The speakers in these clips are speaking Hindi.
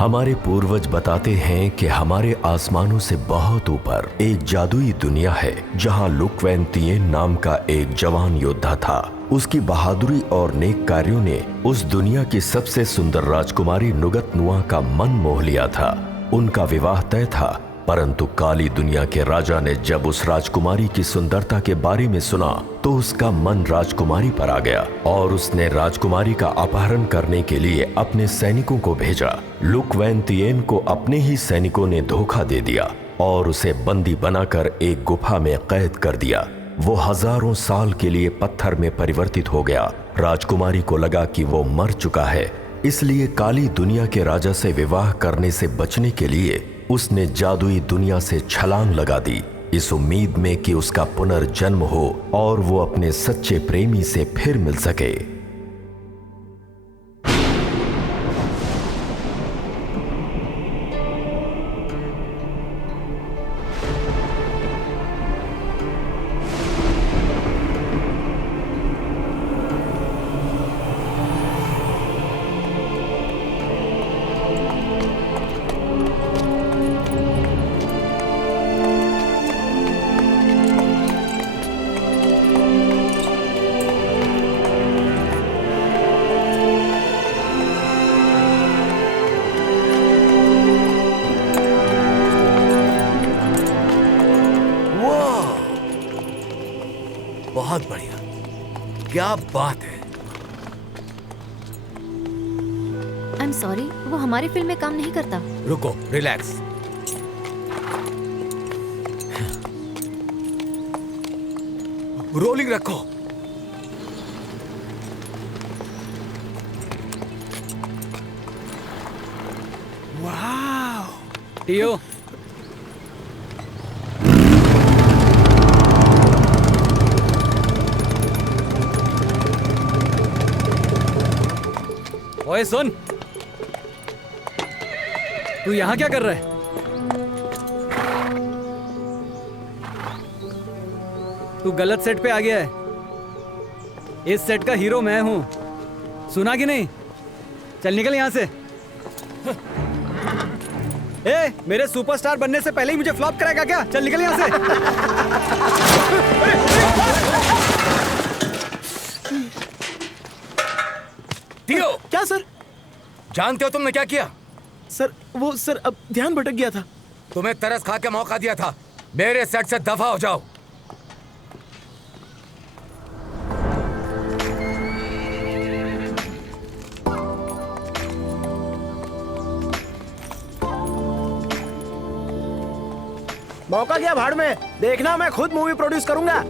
हमारे पूर्वज बताते हैं कि हमारे आसमानों से बहुत ऊपर एक जादुई दुनिया है जहां लुक वैन तियेन नाम का एक जवान योद्धा था। उसकी बहादुरी और नेक कार्यों ने उस दुनिया की सबसे सुंदर राजकुमारी नुगत नुआ का मन मोह लिया था। उनका विवाह तय था, परंतु काली दुनिया के राजा ने जब उस राजकुमारी की सुंदरता के बारे में सुना तो उसका मन राजकुमारी पर आ गया और उसने राजकुमारी का अपहरण करने के लिए अपने सैनिकों को भेजा। लुक वैन तियेन को अपने ही सैनिकों ने धोखा दे दिया और उसे बंदी बनाकर एक गुफा में कैद कर दिया। वो हजारों साल के लिए पत्थर में परिवर्तित हो गया। राजकुमारी को लगा कि वो मर चुका है, इसलिए काली दुनिया के राजा से विवाह करने से बचने के लिए उसने जादुई दुनिया से छलांग लगा दी, इस उम्मीद में कि उसका पुनर्जन्म हो और वो अपने सच्चे प्रेमी से फिर मिल सके। बहुत बढ़िया, क्या बात है। आई एम सॉरी, वो हमारी फिल्म में काम नहीं करता। रुको, रिलैक्स। रोलिंग रखो। वाह टियो, ओए सुन, तू यहां क्या कर रहा है? तू गलत सेट पे आ गया है। इस सेट का हीरो मैं हूं, सुना कि नहीं? चल निकल यहां से। ए, मेरे सुपरस्टार बनने से पहले ही मुझे फ्लॉप कराएगा क्या? चल निकल यहां से। टियो, क्या सर? जानते हो तुमने क्या किया? सर अब ध्यान भटक गया था। तुम्हें तरस खा के मौका दिया था। मेरे सेट से दफा हो जाओ। मौका गया भाड़ में, देखना मैं खुद मूवी प्रोड्यूस करूंगा।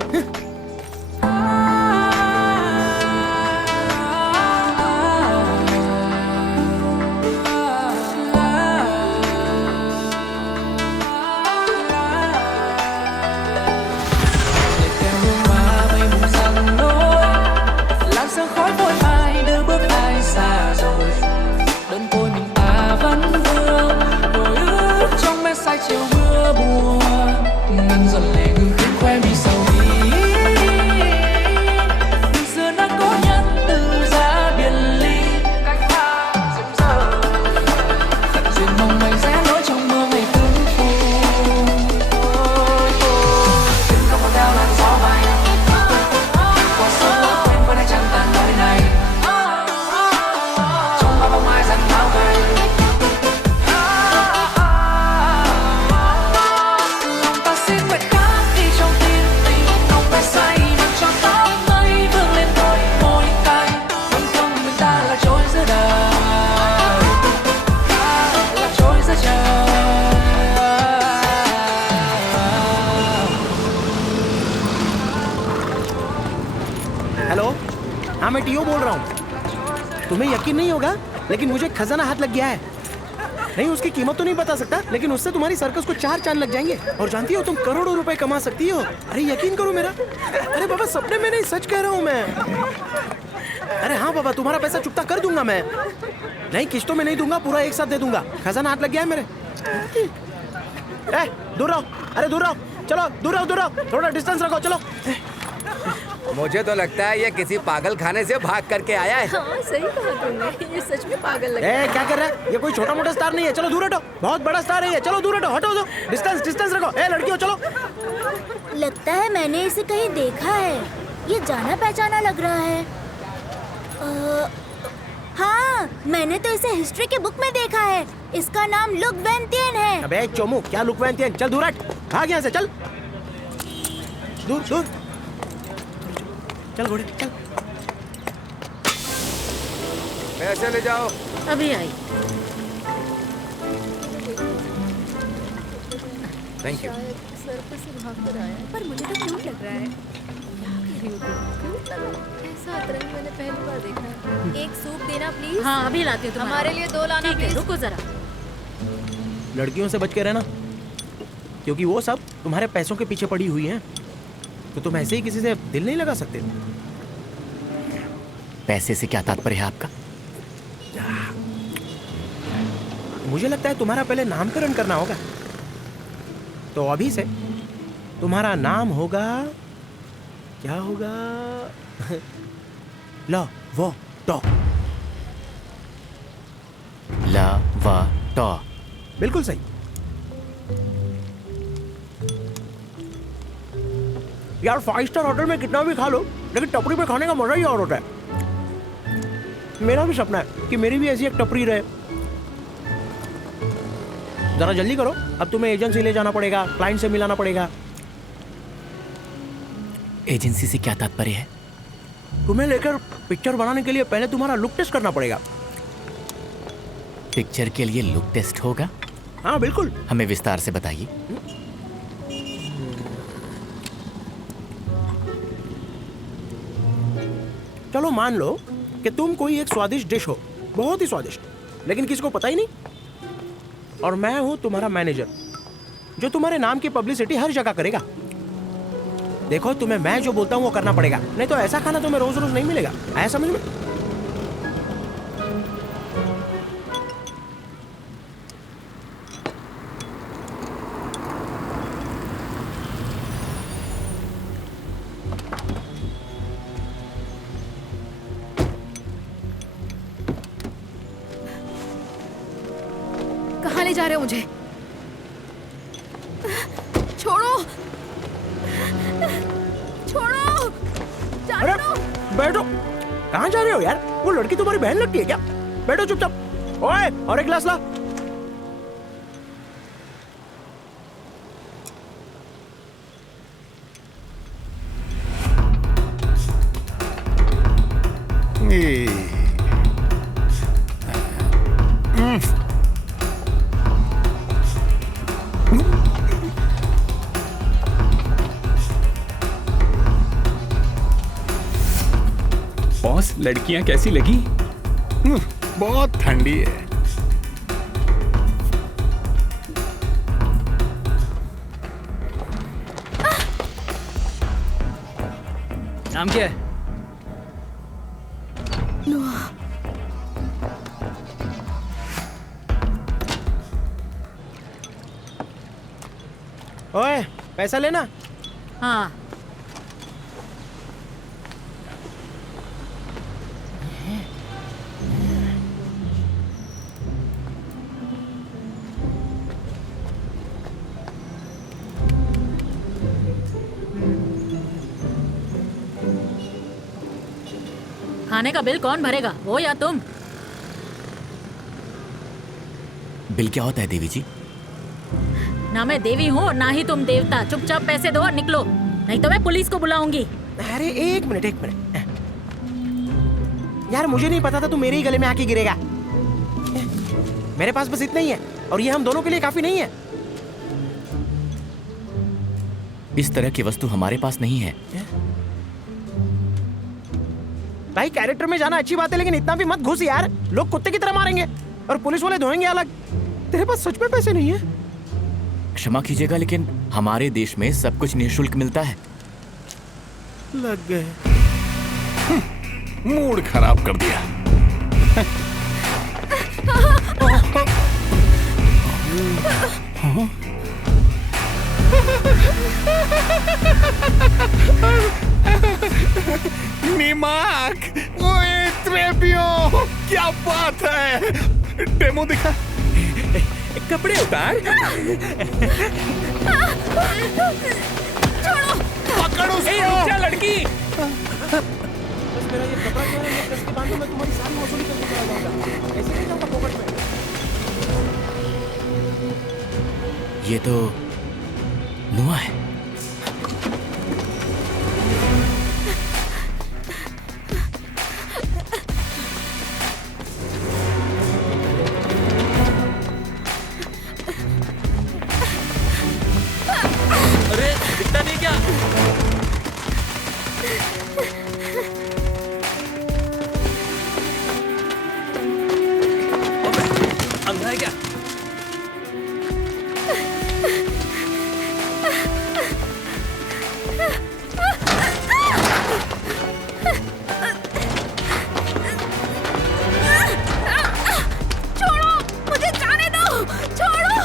chiều mưa buồn ngân dần lệ ngừng khiến khoe mi sầu đi từ xưa đã có nhất từ ra biệt ly cách ta dần dần tận duyên mong mày rẽ lối trong mưa ngày tương phù đừng không còn theo làn gió bay qua sớm lỡ quên qua đây chẳng tàn nơi này trong bao bóng mai dần bao ngày. हाँ मैं टीओ बोल रहा हूँ। तुम्हें यकीन नहीं होगा लेकिन मुझे खजाना हाथ लग गया है। नहीं उसकी कीमत तो नहीं बता सकता लेकिन उससे तुम्हारी सर्कस को 4 चांद लग जाएंगे और जानती हो तुम करोड़ों रुपए कमा सकती हो। अरे यकीन करो मेरा। अरे बाबा सपने में नहीं सच कह रहा हूँ मैं। अरे हाँ बाबा तुम्हारा पैसा चुकता कर दूंगा मैं। नहीं किस्तों में नहीं दूंगा, पूरा एक साथ दे दूंगा। खजाना हाथ लग गया है मेरे। दूर रहो, अरे दूर रहो, चलो दूर रहो, थोड़ा डिस्टेंस रखो, चलो। मुझे तो लगता है ये किसी पागल खाने से भाग करके आया है। हाँ सही कहा तुमने, ये सच में पागल लग ए क्या कर रहा है? ये कोई छोटा मोटा स्टार नहीं है, चलो दूर हटो। बहुत बड़ा स्टार है ये, चलो दूर हटो, हटो दो। डिस्टेंस डिस्टेंस रखो। ए लड़कियों चलो। लगता है मैंने इसे कहीं देखा है। ये जाना पहचाना लग रहा है। हाँ, मैंने तो इसे हिस्ट्री के बुक में देखा है। इसका नाम लुक वैन तिएन है। अबे चोमू, क्या लुक वैन तिएन? चल दूर हट, भाग यहाँ से, चल दूर दूर। चल घोड़े चल। पैसे ले जाओ। अभी आई। Thank you. सर्कस से भाग कर आया है, पर मुझे तो क्यूट लग रहा है। क्या कह रही हो तुम? क्यूट लग रहा है। ऐसा अतरंगी मैंने पहली बार देखा है। एक सूप देना प्लीज। हाँ अभी लाती हूँ तुम्हारा। हमारे लिए 2 लाना प्लीज। रुको जरा। लड़कियों से बच के रहना, क्योंकि वो सब तुम्हारे पैसों के पीछे पड़ी हुई हैं। तो तुम ऐसे ही किसी से दिल नहीं लगा सकते। पैसे से क्या तात्पर्य है आपका? मुझे लगता है तुम्हारा पहले नामकरण करना होगा। तो अभी से तुम्हारा नाम होगा, क्या होगा? ला वो टॉ। ला वा टॉ। बिल्कुल सही। यार 5 स्टार होटल में कितना भी खा लो, लेकिन टपरी पे खाने का मजा ही और होता है। मेरा भी सपना है कि मेरी भी ऐसी एक टपरी रहे। जरा जल्दी करो, अब तुम्हें एजेंसी ले जाना पड़ेगा, क्लाइंट से मिलाना पड़ेगा। एजेंसी से क्या तात्पर्य है? तुम्हें लेकर पिक्चर बनाने के लिए पहले तुम्हारा लुक टेस्ट करना पड़ेगा। पिक्चर के लिए लुक टेस्ट होगा? हाँ बिल्कुल। हमें विस्तार से बताइए। चलो मान लो कि तुम कोई एक स्वादिष्ट डिश हो, बहुत ही स्वादिष्ट, लेकिन किसी को पता ही नहीं। और मैं हूं तुम्हारा मैनेजर, जो तुम्हारे नाम की पब्लिसिटी हर जगह करेगा। देखो, तुम्हें मैं जो बोलता हूं वो करना पड़ेगा, नहीं तो ऐसा खाना तुम्हें रोज रोज नहीं मिलेगा। आया समझ में? कहाँ ले जा रहे हो मुझे? छोड़ो, छोड़ो, अरे बैठो। कहाँ जा रहे हो यार? वो लड़की तुम्हारी बहन लगती है क्या? बैठो चुपचाप। ओए, और एक गिलास ला। बॉस, लड़कियां कैसी लगी? बहुत ठंडी है। नाम क्या है? ओए, पैसा लेना। हाँ खाने का बिल कौन भरेगा, वो या तुम? बिल क्या होता है देवी जी? ना मैं देवी हूँ और ना ही तुम देवता। चुपचाप पैसे दो और निकलो, नहीं तो मैं पुलिस को बुलाऊंगी। अरे एक मिनट यार, मुझे नहीं पता था तू मेरे ही गले में आके गिरेगा। मेरे पास बस इतना ही है और ये हम दोनों के लिए काफी नहीं है। इस तरह की वस्तु हमारे पास नहीं है। भाई, कैरेक्टर में जाना अच्छी बात है, लेकिन इतना भी मत घुस यार। लोग कुत्ते की तरह मारेंगे और पुलिस वाले धोएंगे अलग। तेरे पास सच में पैसे नहीं है? क्षमा कीजिएगा, लेकिन हमारे देश में सब कुछ निःशुल्क मिलता है। लग गए। मूड खराब कर दिया। दिमाग, ओए त्रेपियो, क्या बात है। डेमो दिखा। कपड़े उतार। पकड़ उसको। रुक जा लड़की। बस मेरा ये कपड़ा जो है ये कस के बांधो, मैं तुम्हारी सारी वसूली करके चला जाऊंगा। ऐसे नहीं जाऊंगा पॉकेट में। ये तो नुआ है। अरे दिखता नहीं क्या? अंधा है क्या? छोड़ो, मुझे जाने दो, छोड़ो।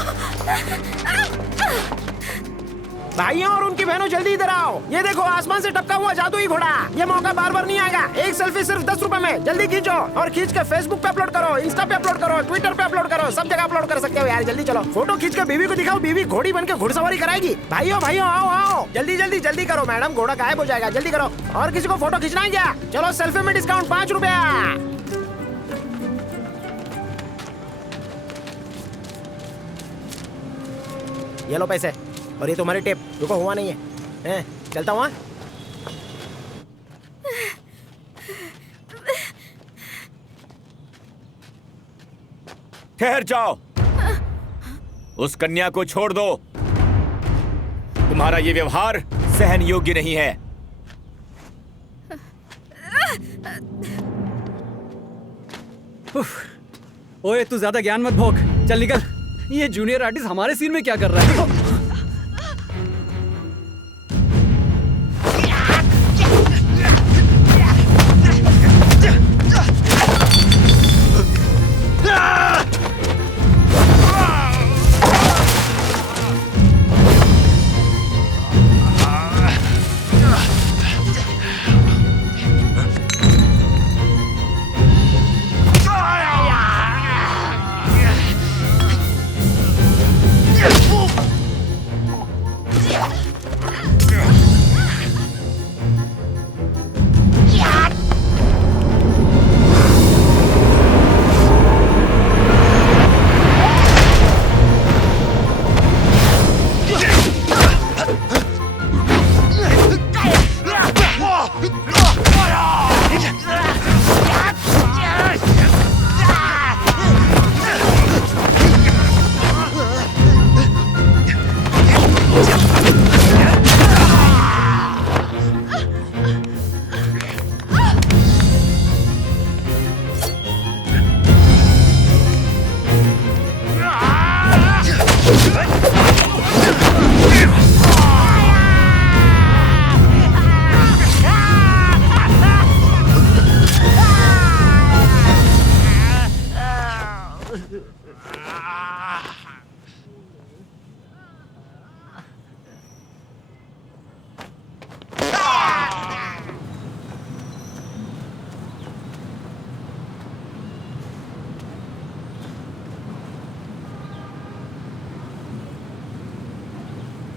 भाइयों और उनकी बहनों जल्दी इधर आओ। ये देखो आसमान से टपका हुआ जादुई घोड़ा। ये मौका बार बार नहीं आएगा। एक सेल्फी सिर्फ 10 रुपए में। जल्दी खींचो और खींच के फेसबुक पे अपलोड करो, इंस्टा पे अपलोड करो, ट्विटर पे अपलोड करो, सब जगह अपलोड कर सकते हो यार। जल्दी चलो, फोटो खींच के बीवी को दिखाओ, बीवी घोड़ी बन के घुड़सवारी कराएगी। भाइयों भाइयों आओ आओ, जल्दी जल्दी जल्दी करो, मैडम घोड़ा गायब हो जाएगा। जल्दी करो। और किसी को फोटो खींचना है क्या? चलो सेल्फी में डिस्काउंट 5 रुपया। ये लो पैसे और ये तुम्हारी टिप। रुको, हुआ नहीं है, चलता हुआ। ठहर जाओ। उस कन्या को छोड़ दो। तुम्हारा ये व्यवहार सहन योग्य नहीं है। ओए तू ज्यादा ज्ञान मत भोग, चल निकल। ये जूनियर आर्टिस्ट हमारे सीन में क्या कर रहा है?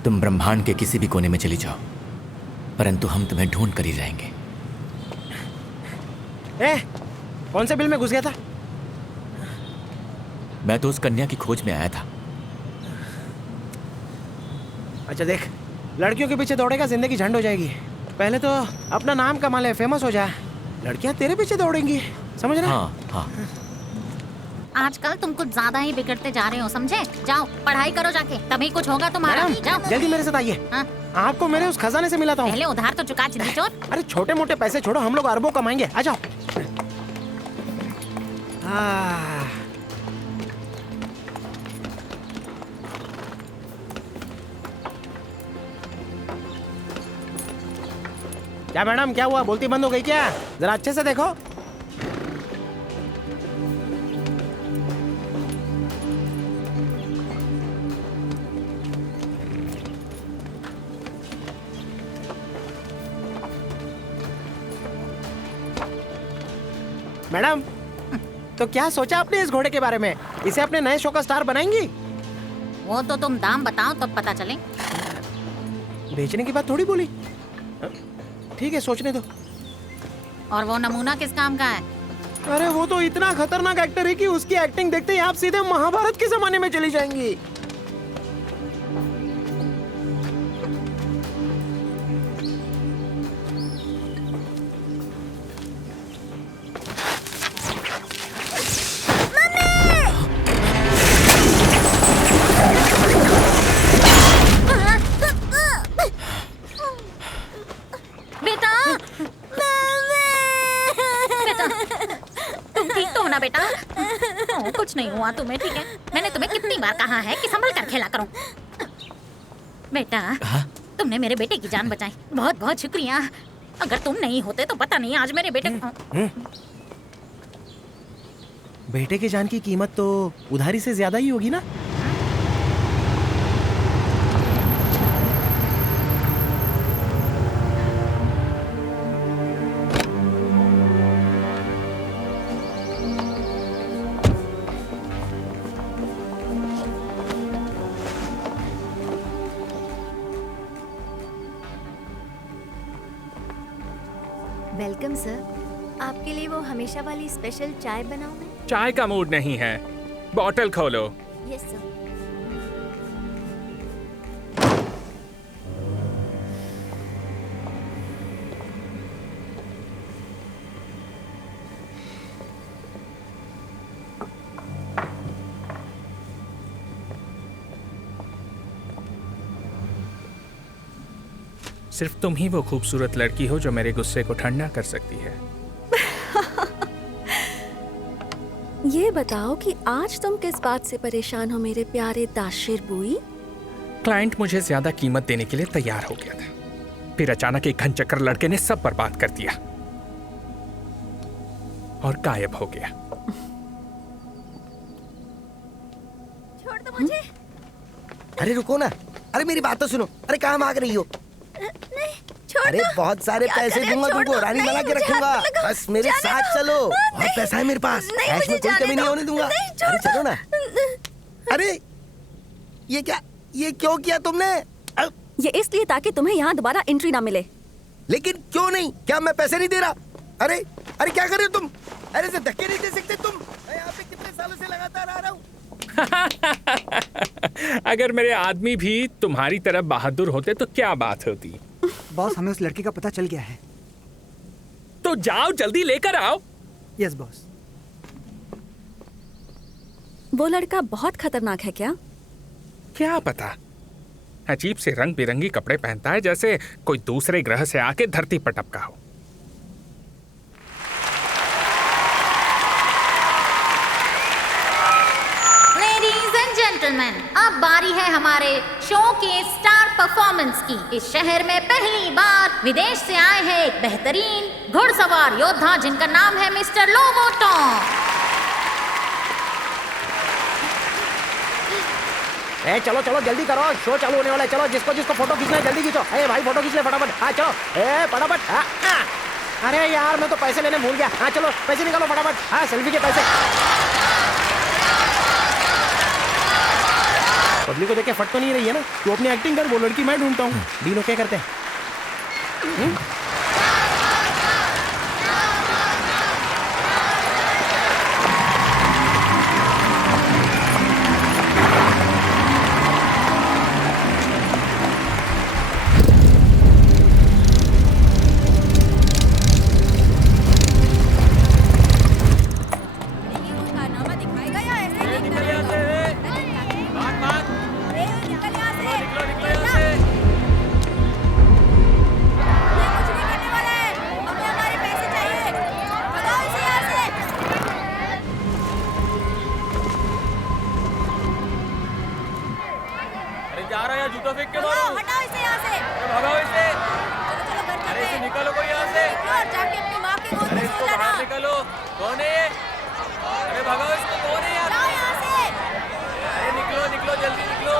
तुम ब्रह्मांड के किसी भी कोने में चली जाओ, परंतु हम तुम्हें ढूंढ कर ही रहेंगे। कौन से बिल में घुस गया था? मैं तो उस कन्या की खोज में आया था। अच्छा देख, लड़कियों के पीछे दौड़ेगा जिंदगी झंड हो जाएगी। पहले तो अपना नाम कमा ले, फेमस हो जा, लड़कियां तेरे पीछे दौड़ेंगी, समझ रहे? हाँ हाँ। आजकल तुम कुछ ज्यादा ही बिगड़ते जा रहे हो, समझे? जाओ पढ़ाई करो जाके, तभी कुछ होगा तुम्हारा। जाओ जल्दी मेरे साथ आइए। हाँ? आपको मेरे उस खजाने से मिलाता हूँ। पहले उधार तो चुका चिंदी चोर। अरे छोटे मोटे पैसे छोड़ो, हम लोग अरबों कमाएंगे। आ जाओ। क्या मैडम, क्या हुआ? बोलती बंद हो गई क्या? जरा अच्छे से देखो। मैडम, तो क्या सोचा आपने इस घोड़े के बारे में? इसे अपने नए शो का स्टार बनाएंगी? वो तो तुम दाम बताओ तब पता चले। बेचने की बात थोड़ी बोली। ठीक है, सोचने दो। और वो नमूना किस काम का है? अरे वो तो इतना खतरनाक एक्टर है कि उसकी एक्टिंग देखते ही आप सीधे महाभारत के जमाने में चली जाएंगी। बेटा कुछ नहीं हुआ तुम्हें, ठीक है? मैंने तुम्हें कितनी बार कहा है कि संभल कर खेला करो। बेटा तुमने मेरे बेटे की जान बचाई, बहुत बहुत शुक्रिया। अगर तुम नहीं होते तो पता नहीं आज मेरे बेटे बेटे की जान की कीमत तो उधारी से ज्यादा ही होगी ना? Welcome sir. आपके लिए वो हमेशा वाली स्पेशल चाय बनाऊं मैं? चाय का मूड नहीं है, बॉटल खोलो। Yes sir. सिर्फ तुम ही वो खूबसूरत लड़की हो जो मेरे गुस्से को ठंडा कर सकती है। ये बताओ कि आज तुम किस बात से परेशान हो मेरे प्यारे दाशिर बुई? क्लाइंट मुझे ज्यादा कीमत देने के लिए तैयार हो गया था, फिर अचानक एक घनचक्कर लड़के ने सब बर्बाद कर दिया और गायब हो गया। छोड़ दो मुझे। अरे रुको ना, अरे मेरी बात तो सुनो। अरे कहाँ भाग रही हो? नहीं, छोड़ अरे दो। बहुत सारे पैसे दूंगा तुमको, रानी बना के रखूंगा। बस मेरे साथ चलो, बहुत पैसा है मेरे पास, कैश में कोई कमी नहीं होने दूंगा। अरे चलो ना। अरे ये क्या, ये क्यों किया तुमने? ये इसलिए ताकि तुम्हें यहाँ दोबारा एंट्री ना मिले। लेकिन क्यों नहीं? क्या मैं पैसे नहीं दे रहा? अरे अरे क्या कर रहे हो तुम? अरे से धक्के नहीं दे सकते तुम? मैं यहाँ पे कितने सालों से लगातार आ रहा हूँ। अगर मेरे आदमी भी तुम्हारी तरह बहादुर होते तो क्या बात होती। बॉस, हमें उस लड़की का पता चल गया है। तो जाओ जल्दी लेकर आओ। Yes boss. वो लड़का बहुत खतरनाक है क्या? क्या पता, अजीब से रंग बिरंगी कपड़े पहनता है, जैसे कोई दूसरे ग्रह से आके धरती पर टपका हो। जेंटलमैन, अब बारी है हमारे शो के स्टार परफॉर्मेंस की। इस शहर में पहली बार विदेश से आए हैं एक बेहतरीन घुड़सवार योद्धा जिनका नाम है मिस्टर लोबोटॉन। चलो चलो जल्दी करो, शो चालू होने वाला है। चलो जिसको जिसको फोटो खींचना है जल्दी खींचो। भाई फोटो खींच ले फटाफट। हाँ चलो, फटाफट। अरे यार मैं तो पैसे लेने भूल गया। हाँ चलो पैसे निकालो फटाफट। हाँ सेल्फी के पैसे। पब्लिक को देख के फट तो नहीं रही है ना? तू अपनी एक्टिंग कर, वो लड़की मैं ढूंढता हूँ। डीनो क्या करते हैं? जा रहा है, जूता फेंक के मारो। हटाओ इसे यहाँ से। भगाओ इसे। चलो चलो घर चलते अरे इसे हैं। निकालो कोई यहाँ से। और जाके अपनी माँ के गोद में सो जाना। बाहर निकालो। कौन है ये? अरे भगाओ इसको, कौन है यार? जाओ यहाँ से। अरे निकलो निकलो, जल्दी निकलो।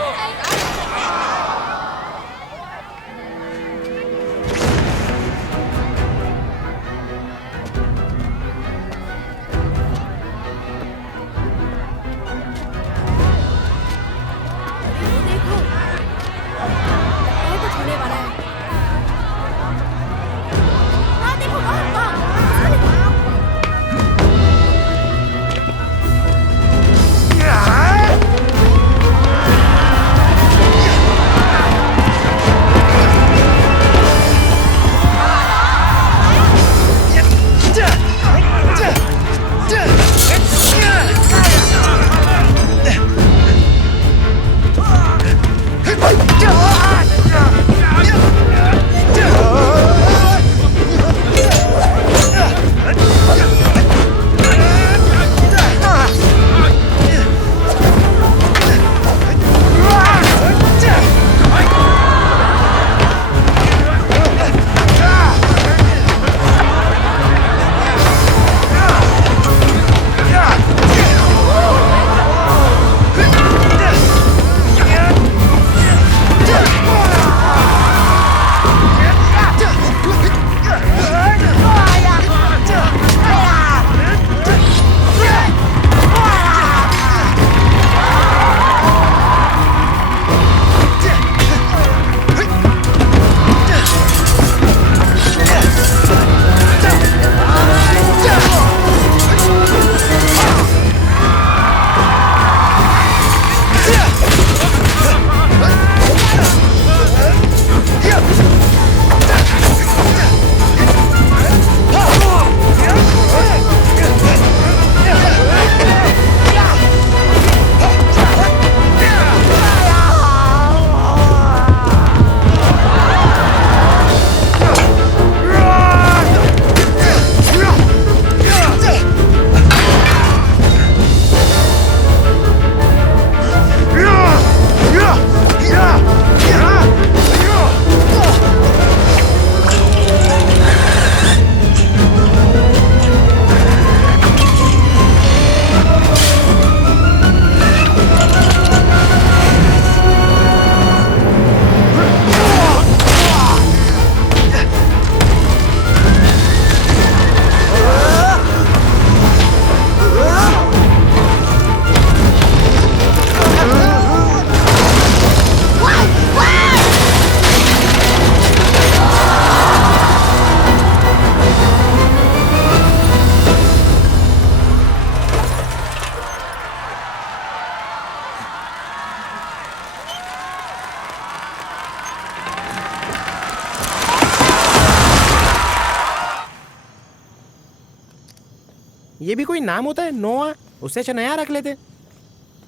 ये भी कोई नाम होता है नोआ? उससे अच्छा नया रख लेते,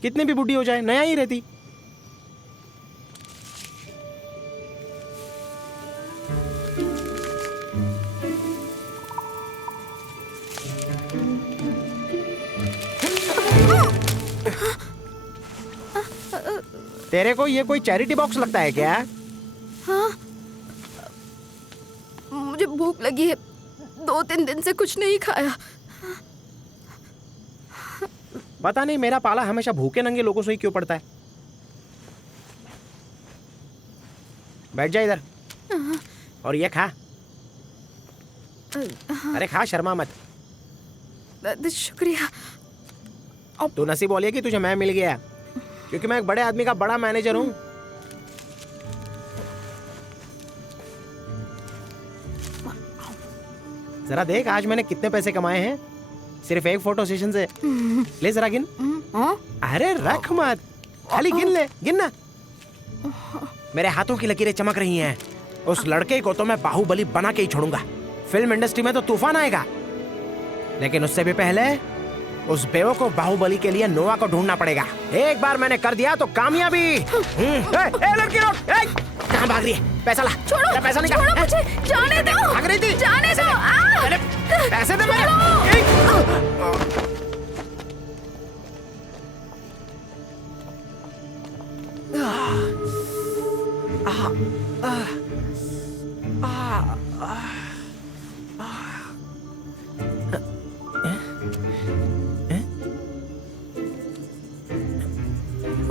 कितने भी बुढ़ी हो जाए नया ही रहती। तेरे को ये कोई चैरिटी बॉक्स लगता है क्या? हाँ, मुझे भूख लगी है, 2-3 दिन से कुछ नहीं खाया। पता नहीं मेरा पाला हमेशा भूखे नंगे लोगों से ही क्यों पड़ता है। बैठ जा इधर और ये खा। अरे खा, शर्मा मत। शुक्रिया। तू नसीब बोलिए कि तुझे मैं मिल गया, क्योंकि मैं एक बड़े आदमी का बड़ा मैनेजर हूँ। जरा देख आज मैंने कितने पैसे कमाए हैं सिर्फ एक फोटो सेशन से। ले जरा गिन। अरे रख मत, खाली गिन ले, गिन ना। मेरे हाथों की लकीरें चमक रही हैं। उस लड़के को तो मैं बाहुबली बना के ही छोड़ूंगा। फिल्म इंडस्ट्री में तो तूफान आएगा, लेकिन उससे भी पहले उस बेवकूफ बाहुबली के लिए नोआ को ढूंढना पड़ेगा। एक बार मैंने कर दिया तो कामयाबी। लड़की लोग कहाँ भाग रही है? पैसा ला। छोड़ो, पैसा निकाल। छोड़ो मुझे, जाने दो। भाग रही थी? जाने दो। पैसे दे मेरे।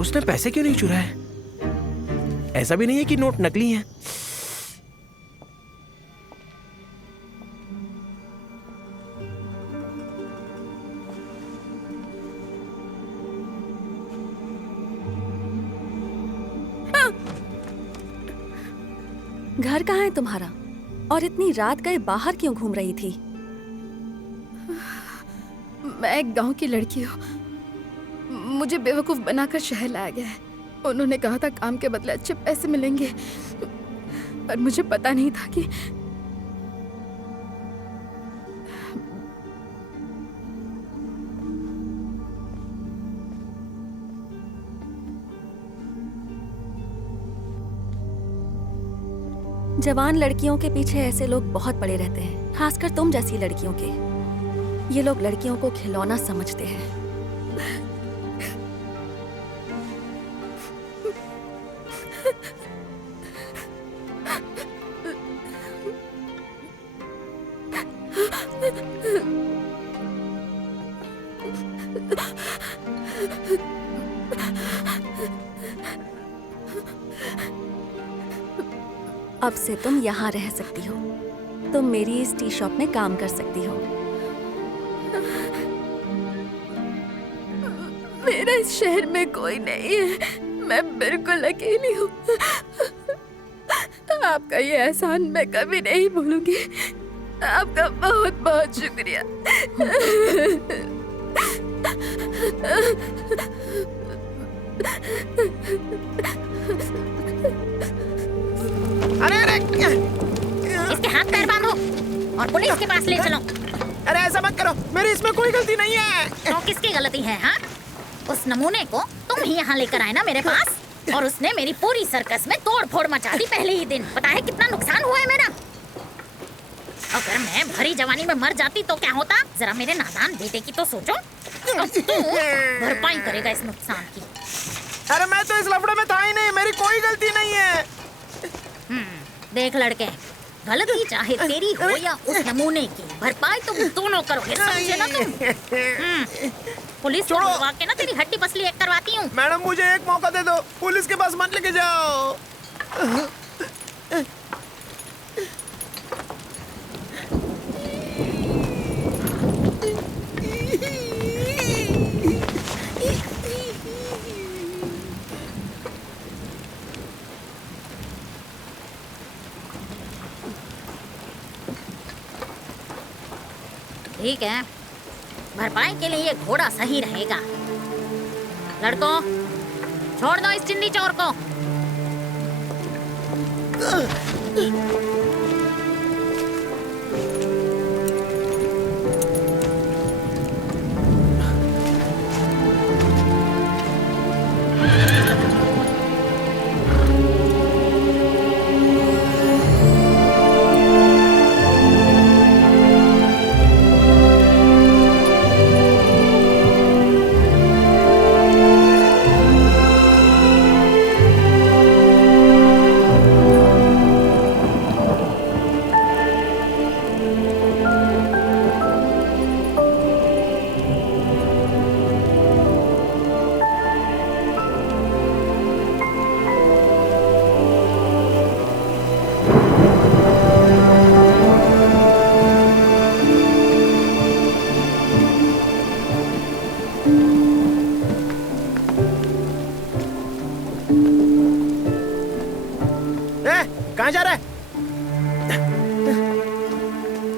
उसने पैसे क्यों नहीं चुराए? ऐसा भी नहीं है कि नोट नकली हैं। घर कहाँ है तुम्हारा? और इतनी रात गए बाहर क्यों घूम रही थी? मैं एक गांव की लड़की हूँ, मुझे बेवकूफ बनाकर शहर लाया गया है। उन्होंने कहा था काम के बदले अच्छे पैसे मिलेंगे, पर मुझे पता नहीं था कि जवान लड़कियों के पीछे ऐसे लोग बहुत पड़े रहते हैं, खासकर तुम जैसी लड़कियों के। ये लोग लड़कियों को खिलौना समझते हैं। अब से तुम यहाँ रह सकती हो, तुम मेरी इस टी शॉप में काम कर सकती हो। मेरा इस शहर में कोई नहीं है, मैं बिल्कुल अकेली हूँ। आपका ये एहसान मैं कभी नहीं भूलूंगी। आपका बहुत बहुत शुक्रिया। अरे अरे इसके हाथ पैर बांधो और पुलिस के पास ले चलो। अरे ऐसा मत करो, मेरी इसमें कोई गलती नहीं है। तो किसकी गलती है? हाँ, उस नमूने को तुम ही यहाँ लेकर आए ना मेरे पास, और उसने मेरी पूरी सर्कस में तोड़ फोड़ मचा दी पहले ही दिन। पता है कितना नुकसान हुआ है मेरा? अगर मैं भरी जवानी में मर जाती तो क्या होता? जरा मेरे नादान बेटे की तो सोचो। भरपाई करेगा इस नुकसान की। अरे मैं तो इस लफड़े में था ही नहीं, मेरी कोई गलती नहीं है। देख लड़के, गलती चाहे तेरी हो या उस नमूने की, भरपाई तुम दोनों करोगे, समझे ना तुम? पुलिस को बुलवा के ना तेरी हड्डी पसली एक करवाती हूँ। मैडम मुझे एक मौका दे दो, पुलिस के पास मत लेके जाओ। ठीक है, भरपाई के लिए ये घोड़ा सही रहेगा। लड़कों, छोड़ दो इस चिंदी चोर को।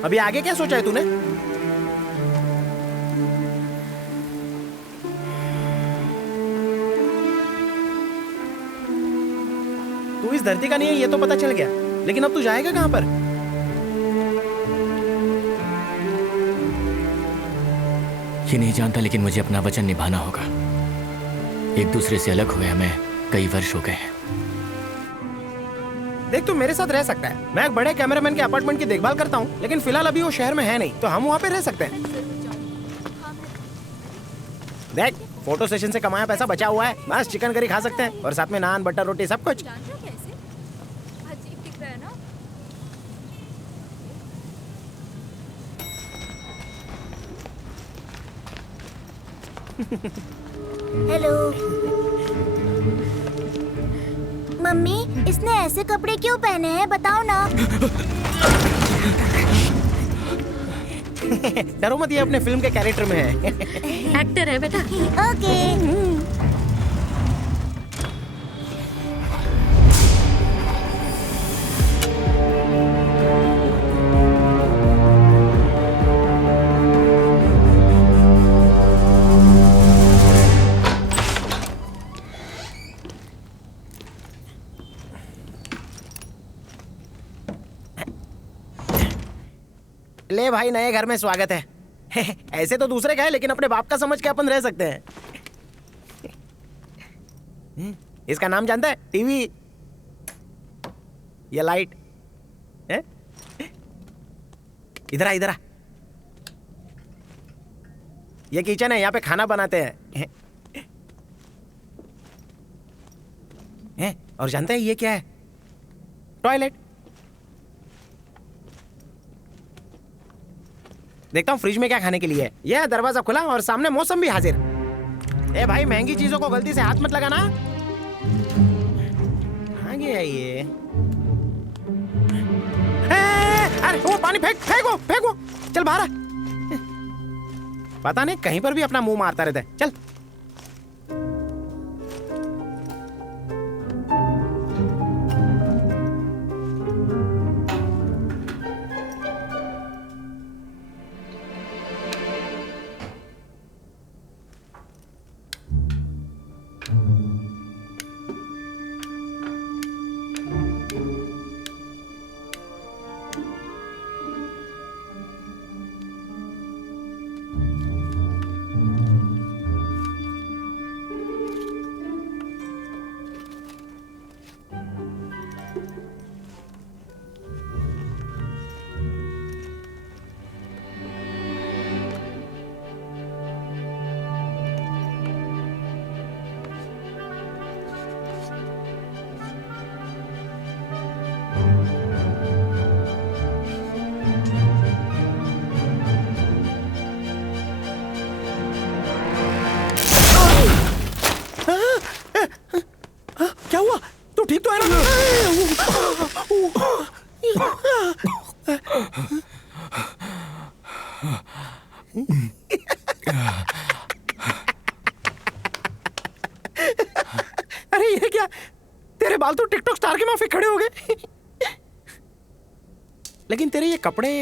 अभी आगे क्या सोचा है तूने? तू इस धरती का नहीं है ये तो पता चल गया, लेकिन अब तू जाएगा कहां पर? ये नहीं जानता, लेकिन मुझे अपना वचन निभाना होगा। एक दूसरे से अलग हुए हमें कई वर्ष हो गए हैं। देख, तू मेरे साथ रह सकता है। मैं एक बड़े कैमरामैन के अपार्टमेंट की देखभाल करता हूँ, लेकिन फिलहाल अभी वो शहर में है नहीं, तो हम वहाँ पे रह सकते हैं। देख, फोटो सेशन से कमाया पैसा बचा हुआ है, बस चिकन करी खा सकते हैं और साथ में नान, बटर रोटी, सब कुछ। हेलो मम्मी, इसने ऐसे कपड़े क्यों पहने हैं बताओ ना। डरो मत, ये अपने फिल्म के कैरेक्टर में है। एक्टर है बेटा। ओके। ले भाई, नए घर में स्वागत है। ऐसे तो दूसरे का है, लेकिन अपने बाप का समझ के अपन रह सकते हैं। इसका नाम जानता है? टीवी, ये लाइट है? इधर आ, इधर आ। ये किचन है, यहाँ पे खाना बनाते हैं। और जानते हैं ये क्या है? टॉयलेट। देखता हूँ फ्रिज में क्या खाने के लिए है। यह दरवाजा खुला और सामने मौसम भी हाजिर। ए भाई, महंगी चीजों को गलती से हाथ मत लगाना। कहाँ गया ये? अरे वो पानी फेंको फेंको। चल बाहर आ। पता नहीं कहीं पर भी अपना मुंह मारता रहता है। चल। क्या हुआ? तू ठीक तो है ना? अरे ये क्या? तेरे बाल तो टिकटॉक स्टार के माफिक खड़े हो गए। लेकिन तेरे ये कपड़े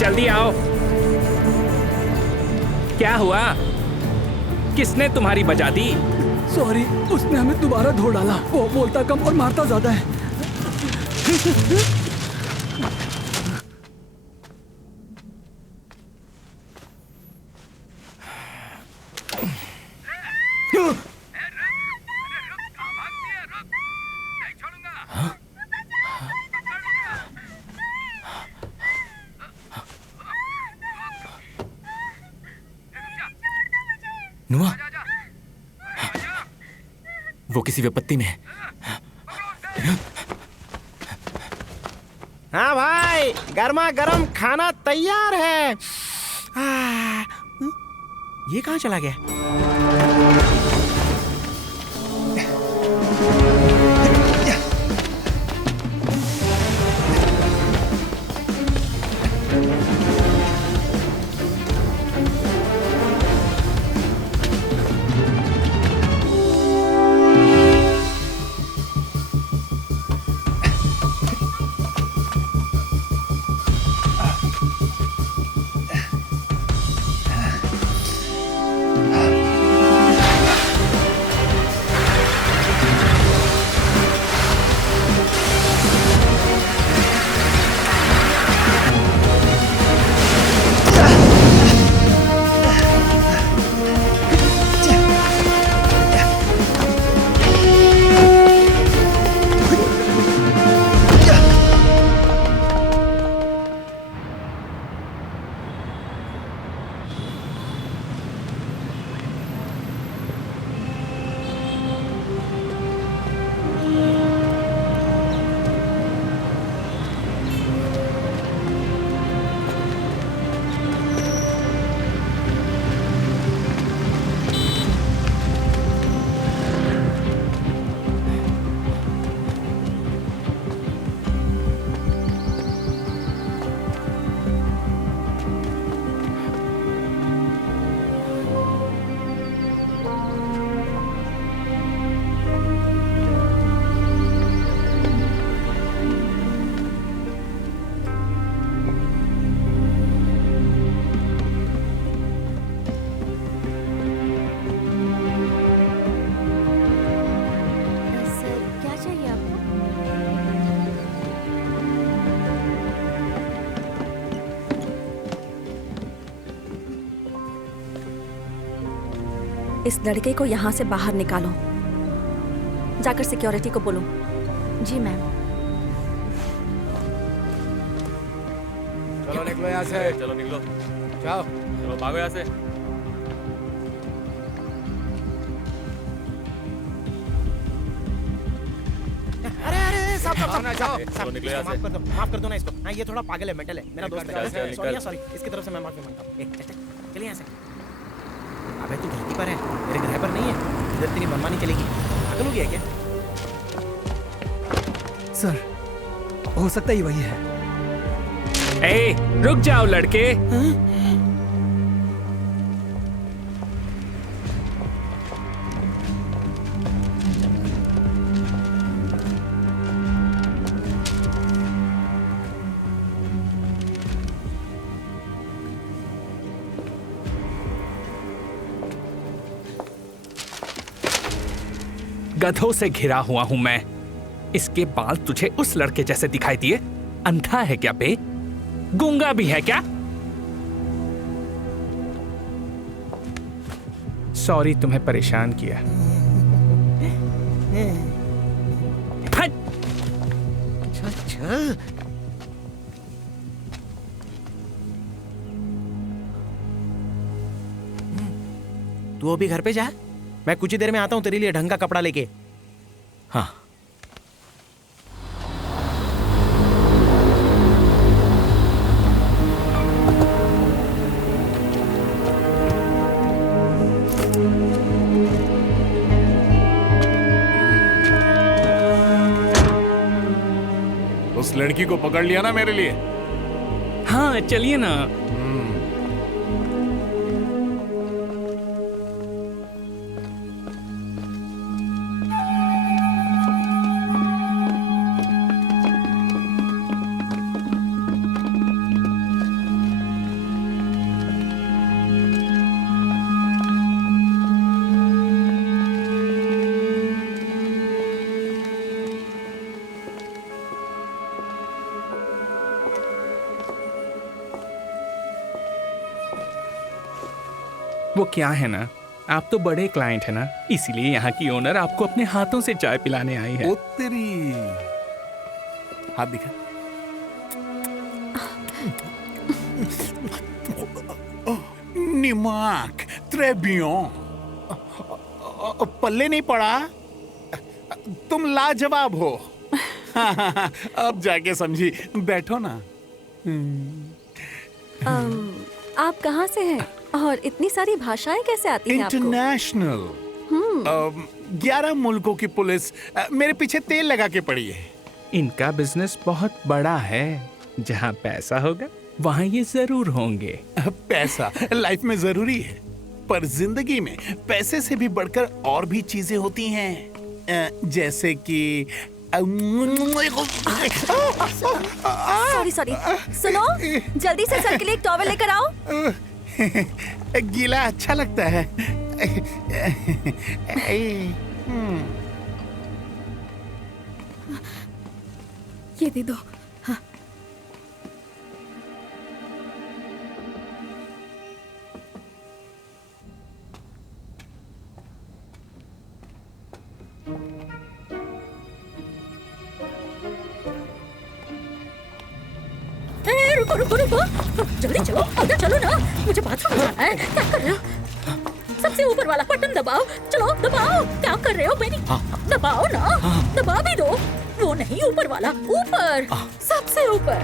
जल्दी आओ। क्या हुआ? किसने तुम्हारी बजा दी? सॉरी, उसने हमें दोबारा धो डाला। वो बोलता कम और मारता ज्यादा है। नुआ, वो किसी विपत्ति में है। हाँ भाई, गर्मा गर्म खाना तैयार है। ये कहाँ चला गया? इस लड़के को यहाँ से बाहर निकालो। जाकर सिक्योरिटी को बोलो। जी मैम। चलो निकलो यहाँ से। चलो निकलो। जाओ। चलो भागो यहाँ से। अरे साहब चलो निकलो यहाँ से। माफ कर दो ना इसको। हाँ, ये थोड़ा पागल है, मेंटल है, मेरा दोस्त है। सॉरी, इसकी तरफ से मैं माफी मांगता हूँ। चलिए यहाँ से। अबे तू धरती पर है, मेरे ग्रह पर नहीं है। इधर तेरी मनमानी चलेगी। पागल हो गया क्या? सर, हो सकता ही वही है। ए, रुक जाओ लड़के। गधों से घिरा हुआ हूं मैं। इसके बाल तुझे उस लड़के जैसे दिखाई दिए? अंधा है क्या बे? गूंगा भी है क्या? सॉरी तुम्हें परेशान किया। तू अभी घर पे जा, मैं कुछ ही देर में आता हूँ तेरे लिए ढंग का कपड़ा लेके। हाँ। उस लड़की को पकड़ लिया ना मेरे लिए? हाँ चलिए ना। वो क्या है ना, आप तो बड़े क्लाइंट है ना, इसीलिए यहाँ की ओनर आपको अपने हाथों से चाय पिलाने आई है। ओ तेरी, हाथ दिखा। निमाक, très bien। पल्ले नहीं पड़ा। तुम लाजवाब हो। अब जाके समझी। बैठो ना। आप कहाँ से हैं और इतनी सारी भाषाएं कैसे आती हैं आपको? इंटरनेशनल 11 मुल्कों की पुलिस मेरे पीछे तेल लगा के पड़ी है। इनका बिजनेस बहुत बड़ा है। जहाँ पैसा होगा वहाँ ये जरूर होंगे। पैसा लाइफ में जरूरी है, पर जिंदगी में पैसे से भी बढ़कर और भी चीजें होती हैं, जैसे कि सॉरी सुनो, जल्दी से सर के लिए एक टॉवल लेकर आओ। गीला अच्छा लगता है। ये दे दो। हाँ। रुको रुको रुको, जल्दी चलो, अंदर चलो ना, मुझे बाथरूम जाना है। क्या कर रहे हो? सबसे ऊपर वाला बटन दबाओ, चलो दबाओ। क्या कर रहे हो मेरी? दबाओ ना, दबा भी दो। वो नहीं, ऊपर वाला, ऊपर, सबसे ऊपर।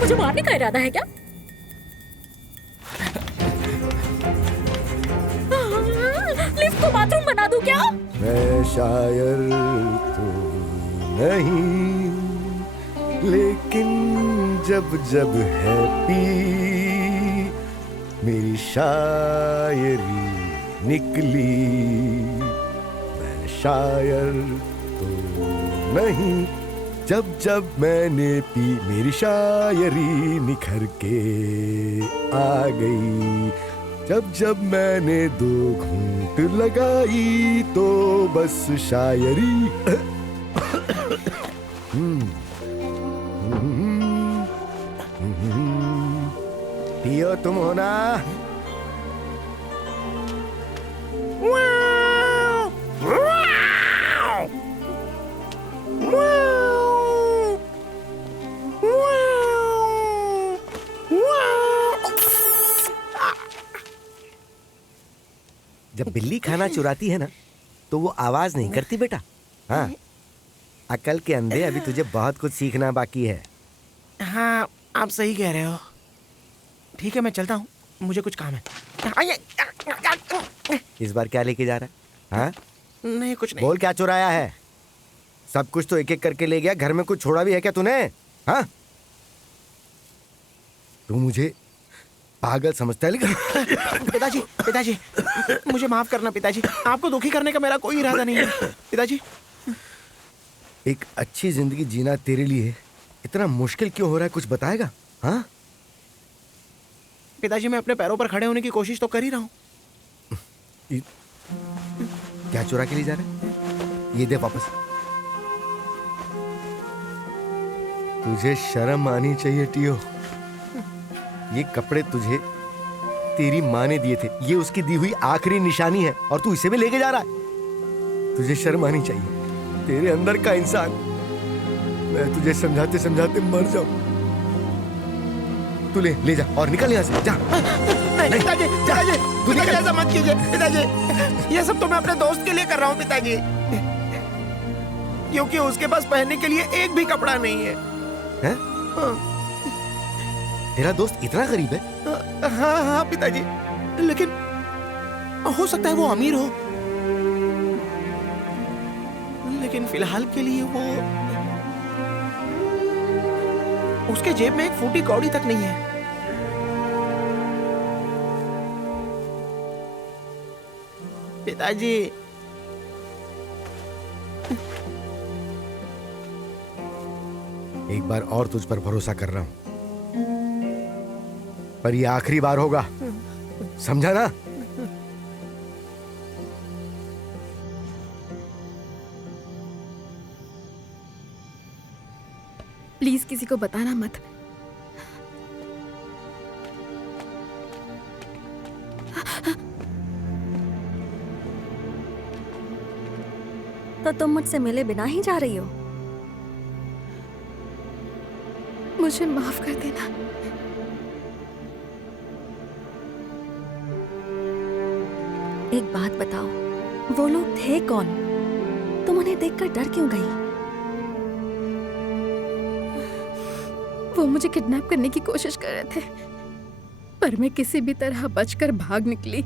मुझे मारने का इरादा है क्या? लिफ्ट को बाथरूम बना दूं क्या? मैं शायर तो नहीं, लेकिन जब जब है पी मेरी शायरी निकली। मैं शायर तो नहीं, जब जब मैंने पी मेरी शायरी निखर के आ गई। जब जब मैंने 2 घूंट लगाई तो बस शायरी पियो तुम हो ना। जब बिल्ली खाना चुराती है ना तो वो आवाज नहीं करती बेटा। हाँ, अकल के अंधे, अभी तुझे बहुत कुछ सीखना बाकी है। हाँ, आप सही कह रहे हो। ठीक है, मैं चलता हूँ, मुझे कुछ काम है। इस बार क्या लेके जा रहा है? हाँ? नहीं, कुछ नहीं। बोल, क्या चुराया है? सब कुछ तो एक एक करके ले गया, घर में कुछ छोड़ा भी है क्या तूने? हाँ? तू मुझे पागल समझता है लेकिन पिताजी मुझे माफ करना पिताजी, आपको दुखी करने का मेरा कोई इरादा नहीं है पिताजी। एक अच्छी जिंदगी जीना तेरे लिए इतना मुश्किल क्यों हो रहा है, कुछ बताएगा? हाँ पिताजी, मैं अपने पैरों पर खड़े होने की कोशिश तो कर ही रहा हूँ। क्या चुरा के ले जा रहा है? ये दे वापस। तुझे शर्म आनी चाहिए टियो। ये कपड़े तुझे तेरी माँ ने दिए थे, ये उसकी दी हुई आखिरी निशानी है और तू इसे भी लेके जा रहा है। तुझे शर्म आनी चाहिए, तेरे अंदर का इंसान। मैं तुझे समझाते समझाते मर जाऊं। तू ले जा और निकल यहाँ से, जा। नहीं पिताजी, पिताजी ऐसा मत कीजिए पिताजी। ये सब तो मैं अपने दोस्त के लिए कर रहा हूँ पिताजी, क्योंकि उसके पास पहनने के लिए एक भी कपड़ा नहीं है। हैं? तेरा दोस्त इतना गरीब है? हाँ पिताजी, लेकिन हो सकता है वो अमीर हो, लेकिन फिलहाल के लिए वो, उसके जेब में एक फूटी कौड़ी तक नहीं है। पिताजी, एक बार और तुझ पर भरोसा कर रहा हूं, पर ये आखिरी बार होगा, समझा ना? प्लीज किसी को बताना मत। तो तुम मुझसे मिले बिना ही जा रही हो? मुझे माफ कर देना। एक बात बताओ, वो लोग थे कौन? तुम उन्हें देखकर डर क्यों गई? वो मुझे किडनैप करने की कोशिश कर रहे थे, पर मैं किसी भी तरह बचकर भाग निकली।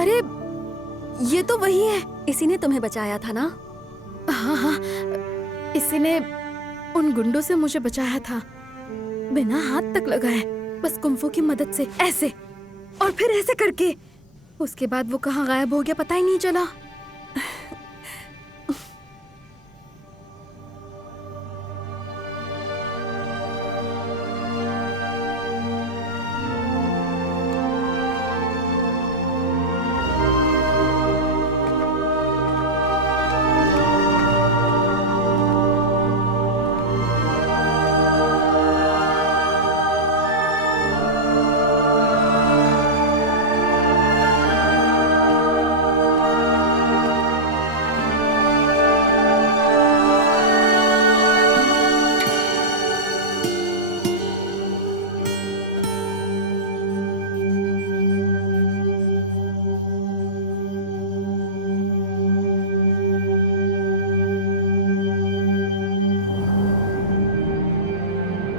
अरे ये तो वही है। इसी ने तुम्हें बचाया था ना? हाँ हाँ, इसी ने उन गुंडों से मुझे बचाया था, बिना हाथ तक लगाए, बस कुंफू की मदद से, ऐसे और फिर ऐसे करके। उसके बाद वो कहाँ गायब हो गया पता ही नहीं चला।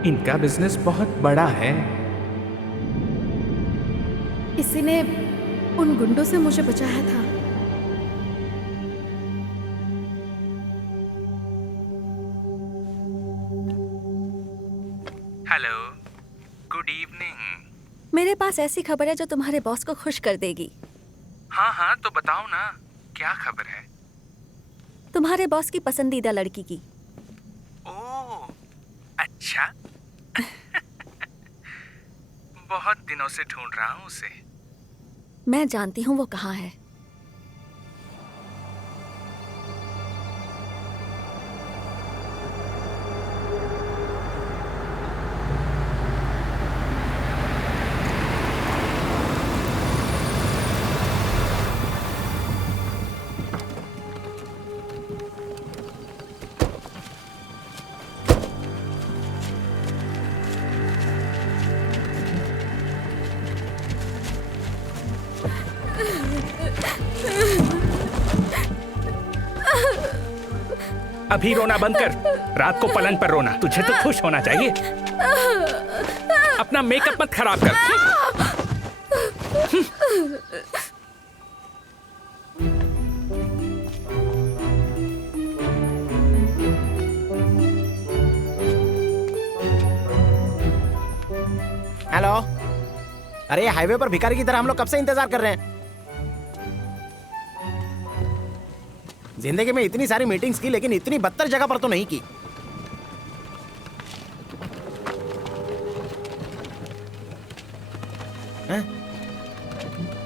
इनका बिजनेस बहुत बड़ा है। इसी ने उन गुंडों से मुझे बचाया था। Hello, good evening. मेरे पास ऐसी खबर है जो तुम्हारे बॉस को खुश कर देगी। हाँ हाँ, तो बताओ ना, क्या खबर है? तुम्हारे बॉस की पसंदीदा लड़की की। ओह, अच्छा। बहुत दिनों से ढूंढ रहा हूँ उसे। मैं जानती हूँ वो कहाँ है। अभी रोना बंद कर। रात को पलंग पर रोना, तुझे तो खुश होना चाहिए। अपना मेकअप मत खराब कर। हेलो, अरे हाईवे पर भिखारी की तरह हम लोग कब से इंतजार कर रहे हैं। जिंदगी में इतनी सारी मीटिंग्स की, लेकिन इतनी बदतर जगह पर तो नहीं की।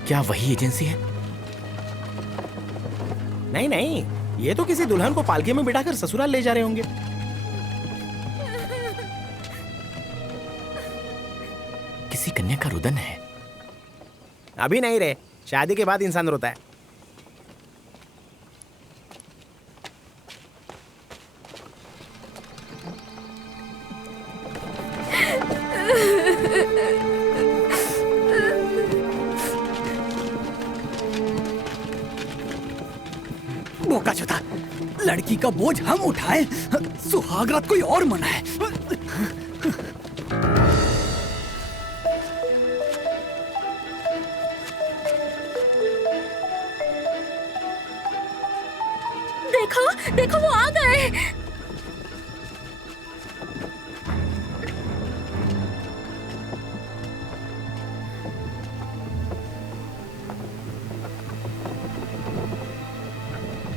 क्या वही एजेंसी है? नहीं नहीं, ये तो किसी दुल्हन को पालकी में बिठाकर ससुराल ले जा रहे होंगे। किसी कन्या का रुदन है। अभी नहीं रे, शादी के बाद इंसान रोता है। बोका चोदा, लड़की का बोझ हम उठाए, सुहागरात कोई और मनाए। देखो देखो, वो आ गए।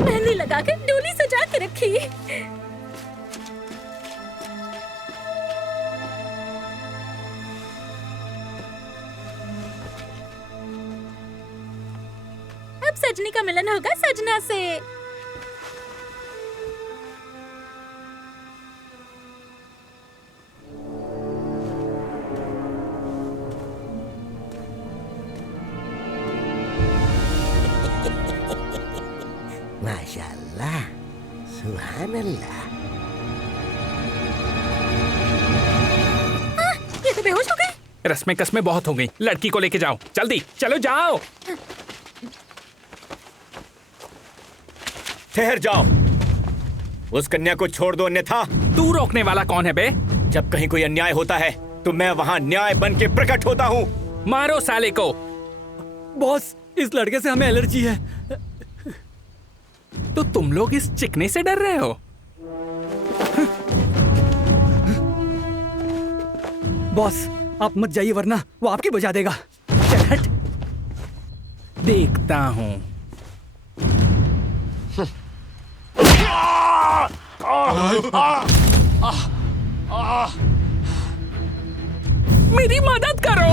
मेहंदी लगा के डोली सजा के रखी। सजनी का मिलन होगा सजना से। माशाल्लाह, सुभान अल्लाह। ये तो बेहोश हो गए। रस्में कस्में बहुत हो गई, लड़की को लेके जाओ, जल्दी चलो जाओ। ठहर जाओ, उस कन्या को छोड़ दो अन्यथा। तू रोकने वाला कौन है बे? जब कहीं कोई अन्याय होता है तो मैं वहां न्याय बन के प्रकट होता हूँ। मारो साले को। बॉस, इस लड़के से हमें एलर्जी है। तो तुम लोग इस चिकने से डर रहे हो? बॉस, आप मत जाइए वरना वो आपकी बजा देगा। चल हट। देखता हूँ। मेरी मदद करो।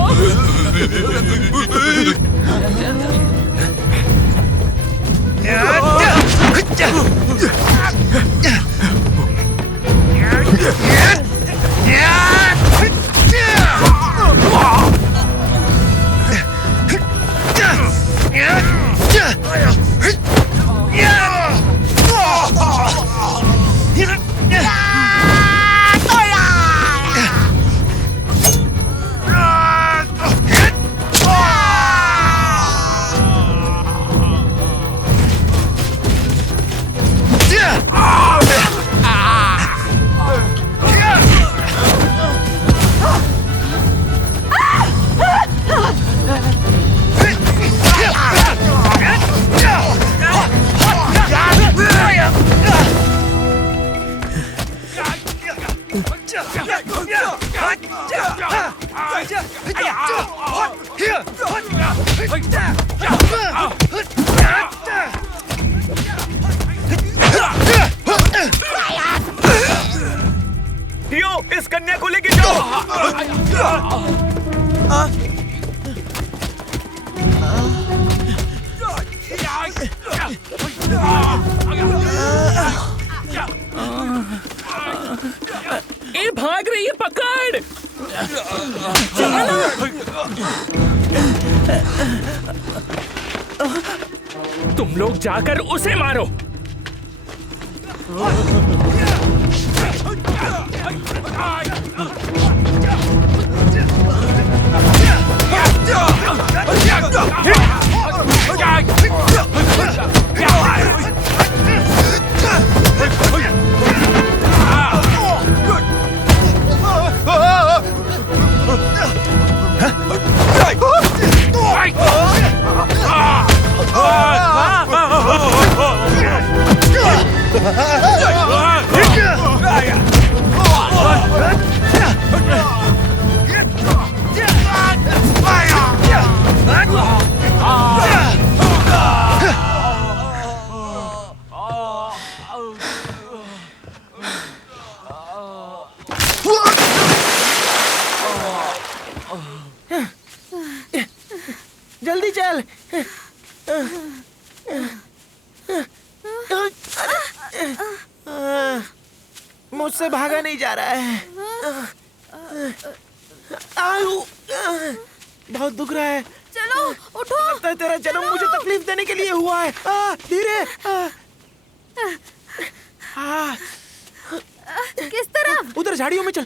इस कन्या को लेके जाओ। ये भाग रही है, पकड़। तुम लोग जाकर उसे मारो। जल्दी चल। मुझसे भागा नहीं जा रहा है। आऊ, बहुत दुख रहा है। चलो उठो। लगता है तेरा जन्म मुझे तकलीफ देने के लिए हुआ है। धीरे। किस तरफ? उधर झाड़ियों में चल।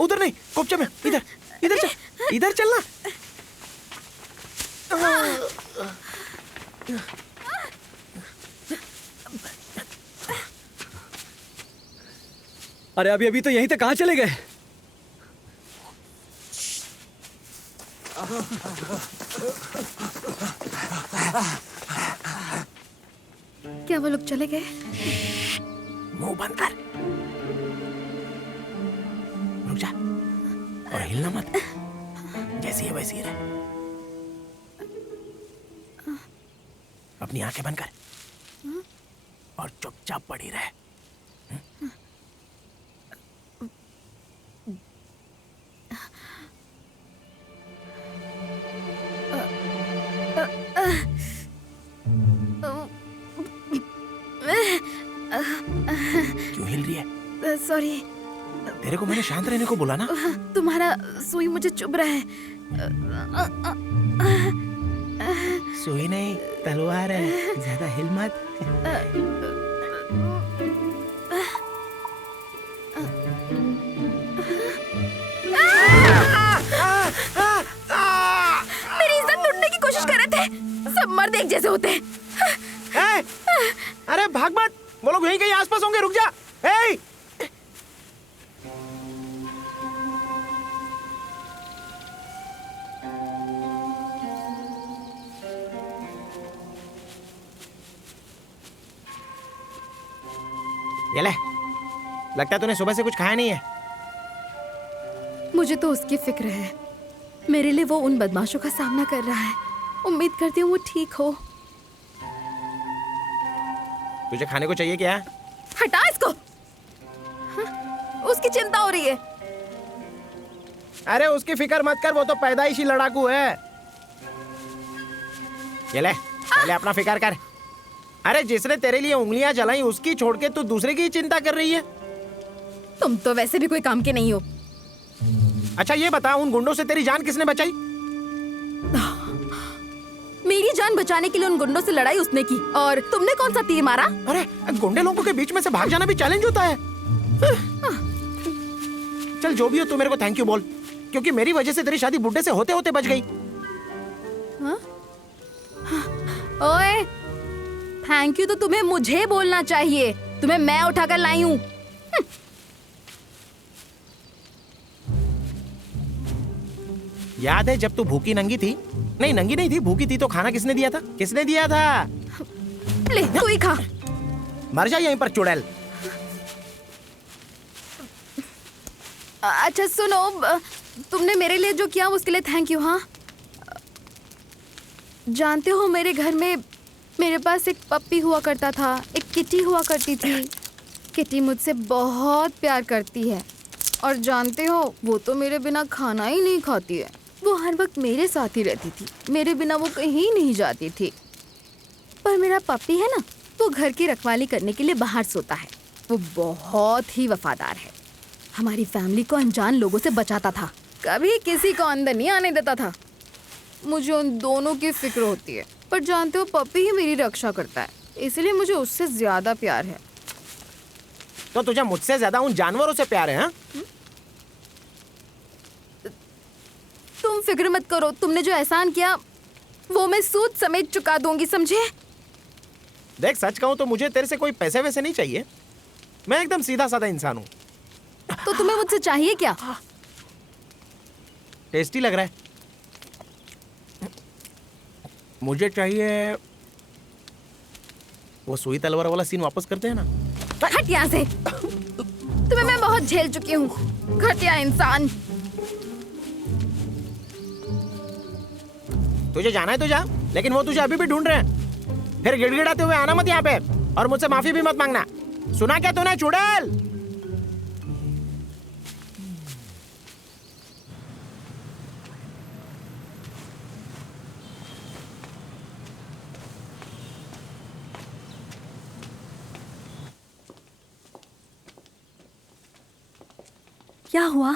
उधर नहीं, कोपचे में। इधर इधर चल, इधर चलना। अरे अभी अभी तो यहीं तक कहाँ चले गए? क्या वो लोग चले गए? मुंह बंद कर। रुक जा और हिलना मत। जैसी है वैसी ही रह। अपनी आंखें बंद कर और चुपचाप पड़ी रहे। क्यों हिल रही है? सॉरी। तेरे को मैंने शांत रहने को बोला ना। तुम्हारा सुई मुझे चुभ रहा है। सुई नहीं, तलवार है। ज्यादा हिल मत। मेरी इज्जत लूटने की कोशिश कर रहे थे। सब मर्द एक जैसे होते हैं। अरे भाग मत, वो लोग यहीं कहीं आसपास होंगे। रुक जा। ये ले, लगता है तूने सुबह से कुछ खाया नहीं है। मुझे तो उसकी फिक्र है। मेरे लिए वो उन बदमाशों का सामना कर रहा है। उम्मीद करती हूँ वो ठीक हो। तुझे खाने को चाहिए क्या? हटा इसको। उसकी चिंता हो रही है। अरे उसकी फिक्र मत कर, वो तो पैदाइशी लड़ाकू है। ये ले, पहले अपना फिक्र कर। अरे जिसने तेरे लिए उंगलियां जलाई उसकी छोड़ के तू दूसरे की चिंता कर रही है। तुम तो वैसे भी कोई काम के नहीं हो। अच्छा ये बता, उन गुंडों से तेरी जान किसने बचाई? मेरी जान बचाने के लिए उन गुंडों से लड़ाई उसने की, और तुमने कौन सा तीर मारा? अरे गुंडे लोगों के बीच में से भाग जाना भी चैलेंज होता है। चल जो भी हो, तू मेरे को थैंक यू बोल, क्योंकि मेरी वजह से तेरी शादी बुड्ढे से होते होते बच गई। ओए, थैंक यू तो तुम्हें मुझे बोलना चाहिए। तुम्हें मैं उठाकर लाई हूँ। याद है जब तू भूखी नंगी थी? नहीं नंगी नहीं थी, भूखी थी तो खाना किसने दिया था? किसने दिया था? ले तू ही खा। मर जा यहीं पर चुड़ैल। अच्छा सुनो, तुमने मेरे लिए जो किया उसके लिए थैंक यू। हाँ, जानते हो मेरे घर में मेरे पास एक पप्पी हुआ करता था, एक किटी हुआ करती थी। किटी मुझसे बहुत प्यार करती है, और जानते हो वो तो मेरे बिना खाना ही नहीं खाती है। वो हर वक्त मेरे साथ ही रहती थी, मेरे बिना वो कहीं नहीं जाती थी। पर मेरा पप्पी है ना, वो घर की रखवाली करने के लिए बाहर सोता है। वो बहुत ही वफादार है। हमारी फैमिली को अनजान लोगों से बचाता था, कभी किसी को अंदर नहीं आने देता था। मुझे उन दोनों की फिक्र होती है, पर जानते हो पप्पी ही मेरी रक्षा करता है, इसलिए मुझे उससे ज्यादा प्यार है। तो तुझे मुझसे ज्यादा उन जानवरों से प्यार है? हाँ? तुम फिक्र मत करो, तुमने जो एहसान किया वो मैं सूद समेत चुका दूंगी, समझे? देख सच कहूं तो मुझे तेरे से कोई पैसे वैसे नहीं चाहिए। मैं एकदम सीधा साधा इंसान हूँ। तो तुम्हें मुझसे चाहिए क्या? टेस्टी लग रहा है। मुझे चाहिए वो सुई तलवार वाला सीन वापस करते हैं ना। हट यहाँ से। तुम्हें मैं बहुत झेल चुकी हूँ, घटिया इंसान। तुझे जाना है तो जा, लेकिन वो तुझे अभी भी ढूंढ रहे हैं। फिर गिड़गिड़ाते हुए आना मत यहाँ पे, और मुझसे माफी भी मत मांगना। सुना क्या तूने चुड़ैल? क्या हुआ?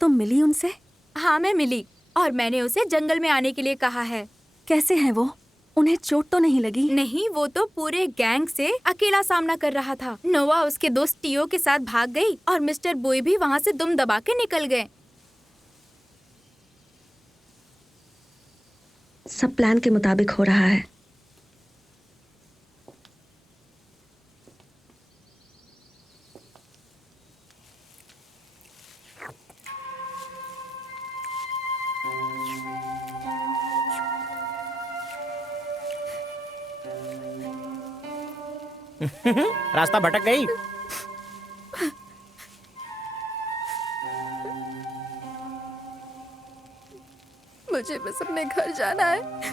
तुम मिली उनसे? हाँ मैं मिली, और मैंने उसे जंगल में आने के लिए कहा है। कैसे हैं वो? उन्हें चोट तो नहीं लगी? नहीं, वो तो पूरे गैंग से अकेला सामना कर रहा था। नोवा उसके दोस्त टियो के साथ भाग गई, और मिस्टर बॉय भी वहाँ से दुम दबा के निकल गए। सब प्लान के मुताबिक हो रहा है। रास्ता भटक गई। मुझे बस अपने घर जाना है।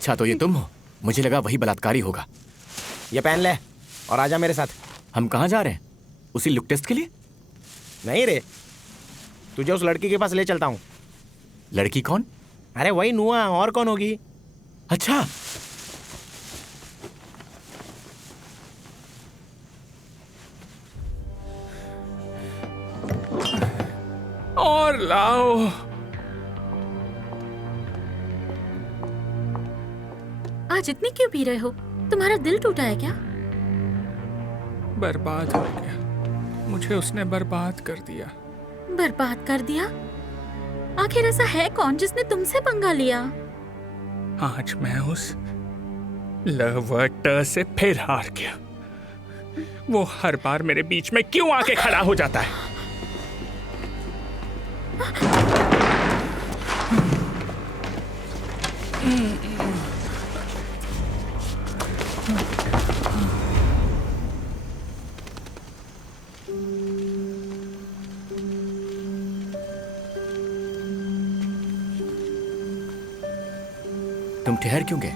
अच्छा तो ये तुम हो? मुझे लगा वही बलात्कारी होगा। ये पहन ले और आजा मेरे साथ। हम कहाँ जा रहे हैं? उसी लुक टेस्ट के लिए? नहीं रे, तुझे उस लड़की के पास ले चलता हूँ। लड़की कौन? अरे वही नुआ, और कौन होगी? अच्छा, और लाओ। आज इतनी क्यों पी रहे हो? तुम्हारा दिल टूटा है क्या? बर्बाद हो गया, मुझे उसने बर्बाद कर दिया। बर्बाद कर दिया? आखिर ऐसा है कौन जिसने तुमसे पंगा लिया? आज मैं उस लवर्टर से फिर हार गया। वो हर बार मेरे बीच में क्यों आके खड़ा हो जाता है? तुम ठहर क्यों गए?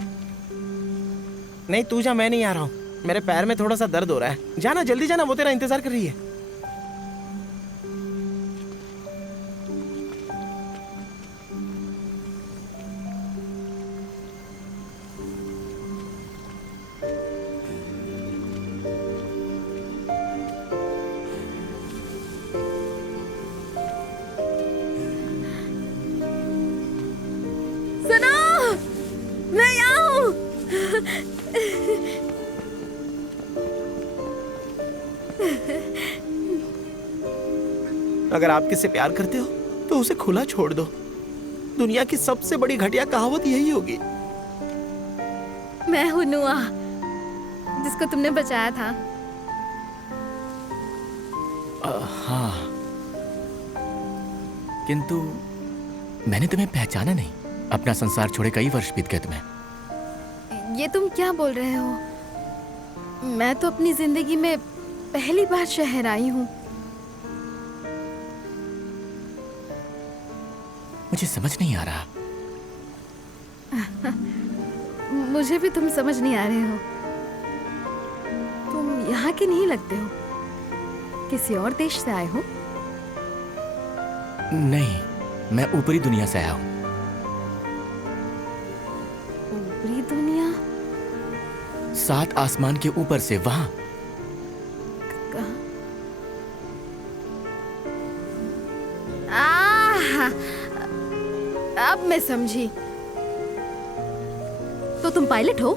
नहीं तू जा, मैं नहीं आ रहा हूँ। मेरे पैर में थोड़ा सा दर्द हो रहा है। जाना, जल्दी जाना, वो तेरा इंतजार कर रही है। अगर आप किससे प्यार करते हो तो उसे खुला छोड़ दो। दुनिया की सबसे बड़ी घटिया कहावत यही होगी। मैं हूँ नुआ, जिसको तुमने बचाया था। हाँ, किंतु मैंने तुम्हें पहचाना नहीं। अपना संसार छोड़े कई वर्ष बीत गए तुम्हें। ये तुम क्या बोल रहे हो? मैं तो अपनी जिंदगी में पहली बार शहर आई हूँ। मुझे समझ नहीं आ रहा। मुझे भी तुम समझ नहीं आ रहे हो। तुम यहाँ के नहीं लगते हो। किसी और देश से आए हो? नहीं, मैं ऊपरी दुनिया से आया हूँ। ऊपरी दुनिया? 7 आसमान के ऊपर से, वहां। अब मैं समझी। तो तुम पायलट हो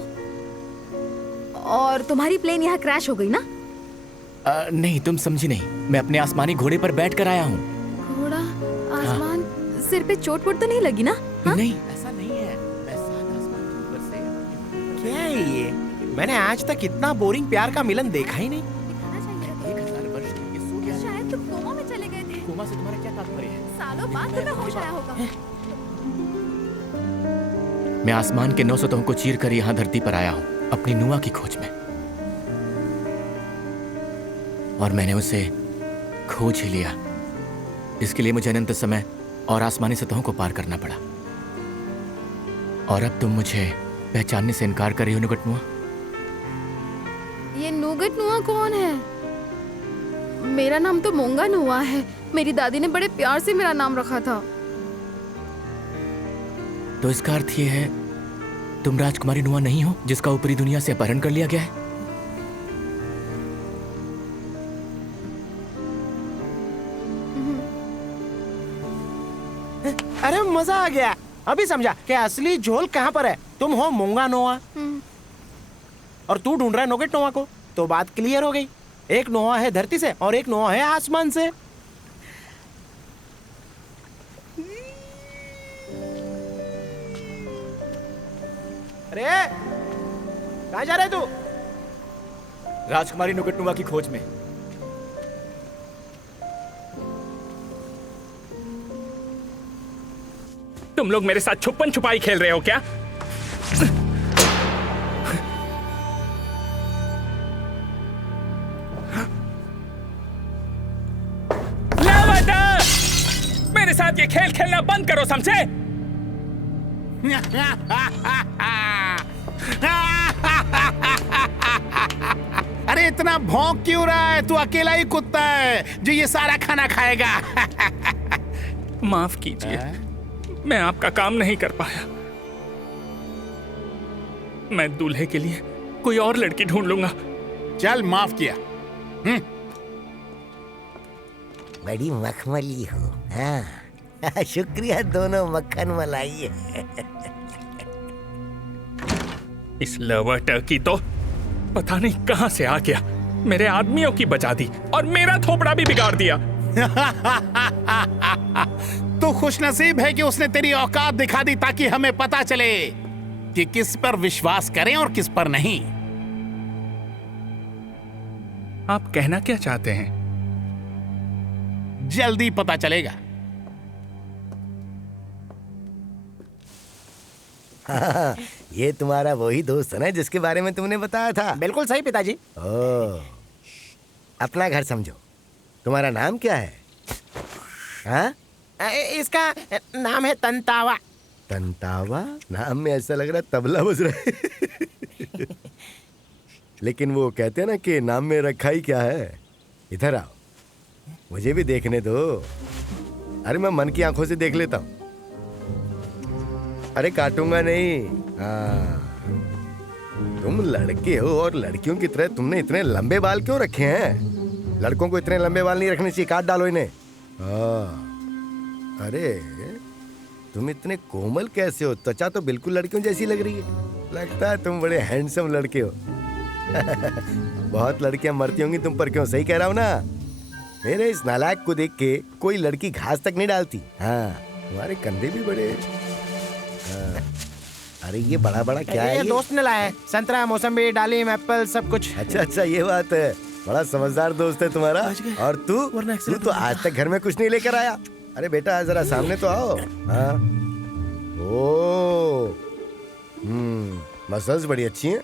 और तुम्हारी प्लेन यहाँ क्रैश हो गई ना? नहीं, तुम समझी नहीं। मैं अपने आसमानी घोड़े पर बैठ कर आया हूँ। घोड़ा, आसमान, सिर पे चोट वोट तो नहीं लगी ना? हाँ? नहीं, ऐसा नहीं है। मैं 7 आसमान के ऊपर से। क्या है ये? मैंने आज तक इतना बोरिंग प्यार का मिलन देखा ही नहीं। 1000 वर्ष के सो गया। शायद तुम कोमा में चले गए थे। कोमा से तुम्हारा क्या तात्पर्य है? सालों बाद तुम्हें होश आया होगा। मैं आसमान के 9 सतहों को चीर कर यहाँ धरती पर आया हूँ, अपनी नुआ की खोज में। और मैंने उसे खोज ही लिया। इसके लिए मुझे अनंत समय और आसमानी सतहों को पार करना पड़ा। और अब तुम मुझे पहचानने से इनकार कर रही हो, नुगट नुआ? ये नुगट नुआ कौन है? मेरा नाम तो मोंगा नुआ है। मेरी दादी ने बड़े प्यार से मेरा नाम रखा था। तो इसका अर्थ ये है तुम राजकुमारी नुआ नहीं हो, जिसका ऊपरी दुनिया से अपहरण कर लिया गया है? अरे मजा आ गया। अभी समझा कि असली झोल कहाँ पर है। तुम हो मोंगा नोआ और तू ढूंढ रहा है नोगेट नोआ को। तो बात क्लियर हो गई। एक नोआ है धरती से और एक नोआ है आसमान से। अरे कहाँ जा रहे तू? राजकुमारी नुगट नुआ की खोज में। तुम लोग मेरे साथ छुपन छुपाई खेल रहे हो क्या? मेरे साथ ये खेल खेलना बंद करो, समझे? अरे इतना भौंक क्यों रहा है? तू अकेला ही कुत्ता है जो ये सारा खाना खाएगा। माफ कीजिए, मैं आपका काम नहीं कर पाया। मैं दूल्हे के लिए कोई और लड़की ढूंढ लूंगा। चल, माफ किया। बड़ी मखमली हो। हाँ शुक्रिया, दोनों मक्खन मलाई है। इस लवर टर्की तो पता नहीं कहां से आ गया, मेरे आदमियों की बचा दी और मेरा थोपड़ा भी बिगाड़ दिया। तू खुशनसीब है कि उसने तेरी औकात दिखा दी ताकि हमें पता चले कि किस पर विश्वास करें और किस पर नहीं। आप कहना क्या चाहते हैं? जल्दी पता चलेगा। हाँ, ये तुम्हारा वही दोस्त है ना जिसके बारे में तुमने बताया था? बिल्कुल सही पिताजी। ओह, अपना घर समझो। तुम्हारा नाम क्या है? हाँ? इसका नाम है तंतावा। तंतावा? नाम में ऐसा लग रहा है तबला बज रहा है। लेकिन वो कहते हैं ना कि नाम में रखा ही क्या है। इधर आओ, मुझे भी देखने दो। अरे मैं मन की आंखों से देख लेता हूँ। अरे काटूंगा नहीं। हाँ, तुम लड़के हो और लड़कियों की तरह तुमने इतने लंबे बाल क्यों रखे हैं? लड़कों को इतने लंबे बाल नहीं रखने चाहिए, काट डालो इन्हें। हाँ, अरे तुम इतने कोमल कैसे हो? त्वचा तो बिल्कुल लड़कियों जैसी लग रही है। लगता है तुम बड़े हैंडसम लड़के हो। बहुत लड़कियां मरती होंगी तुम पर, क्यों? सही कह रहा हूँ ना? मेरे इस नालायक को देख के कोई लड़की घास तक नहीं डालती। हाँ, तुम्हारे कंधे भी बड़े। हाँ। अरे ये बड़ा बड़ा क्या है? ये दोस्त ने लाया है। संतरा, मौसम्बी, डालिम, एप्पल, सब कुछ। अच्छा, ये बात है। बड़ा समझदार दोस्त है तुम्हारा। और तू तो आज तक घर में कुछ नहीं लेकर आया। अरे बेटा जरा सामने तो आओ। हाँ, ओ, मसल्स बड़ी अच्छी हैं।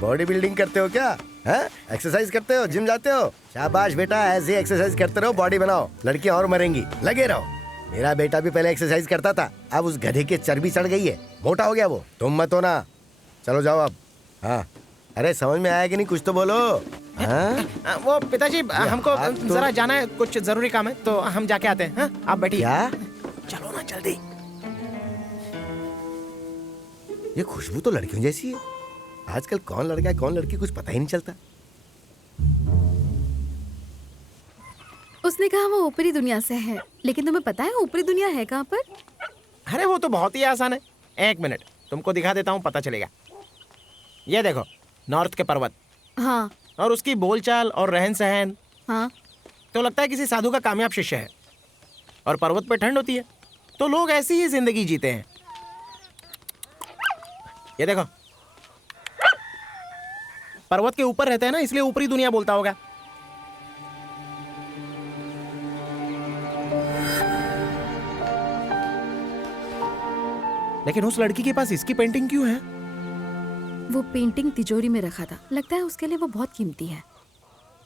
बॉडी बिल्डिंग करते हो क्या? हाँ, एक्सरसाइज करते हो, जिम जाते हो? शाबाश बेटा, ऐसे एक्सरसाइज करते रहो, बॉडी बनाओ। लड़कियां और मरेंगी, लगे रहो। मेरा बेटा भी पहले एक्सरसाइज करता था, अब उस गधे के चर्बी चढ़ गई है, मोटा हो गया वो। तुम मत हो ना। चलो जाओ अब। हाँ, अरे समझ में आया कि नहीं? कुछ तो बोलो। हाँ? वो पिताजी, हमको जरा जाना है, कुछ जरूरी काम है, तो हम जाके आते हैं। हाँ? आप बैठिए। क्या? चलो ना जल्दी। ये खुशबू तो लड़कियों जैसी है। आजकल कौन लड़का है कौन लड़की कुछ पता ही नहीं चलता। उसने कहा वो ऊपरी दुनिया से है, लेकिन तुम्हें पता है ऊपरी दुनिया है कहाँ पर? अरे वो तो बहुत ही आसान है। एक मिनट, तुमको दिखा देता हूँ, पता चलेगा। ये देखो, नॉर्थ के पर्वत। हाँ। और उसकी बोलचाल और रहन सहन। हाँ। तो लगता है किसी साधु का कामयाब शिष्य है। और पर्वत पे ठंड होती है, तो लोग ऐसी ही जिंदगी जीते हैं। ये देखो, पर्वत के ऊपर रहते हैं ना, इसलिए ऊपरी दुनिया बोलता होगा। लेकिन उस लड़की के पास इसकी पेंटिंग क्यों है? वो पेंटिंग तिजोरी में रखा था, लगता है उसके लिए वो बहुत कीमती है।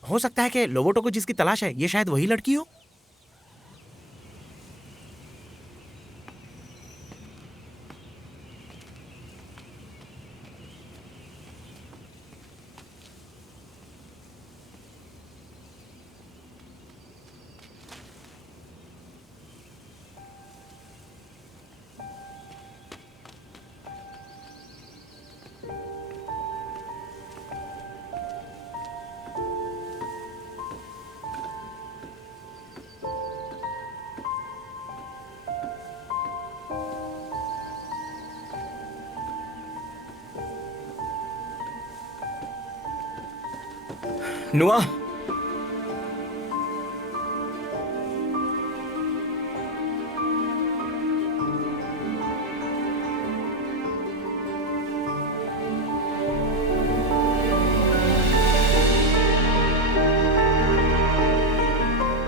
हो सकता है कि लोबोटो को जिसकी तलाश है, ये शायद वही लड़की हो। नुआ,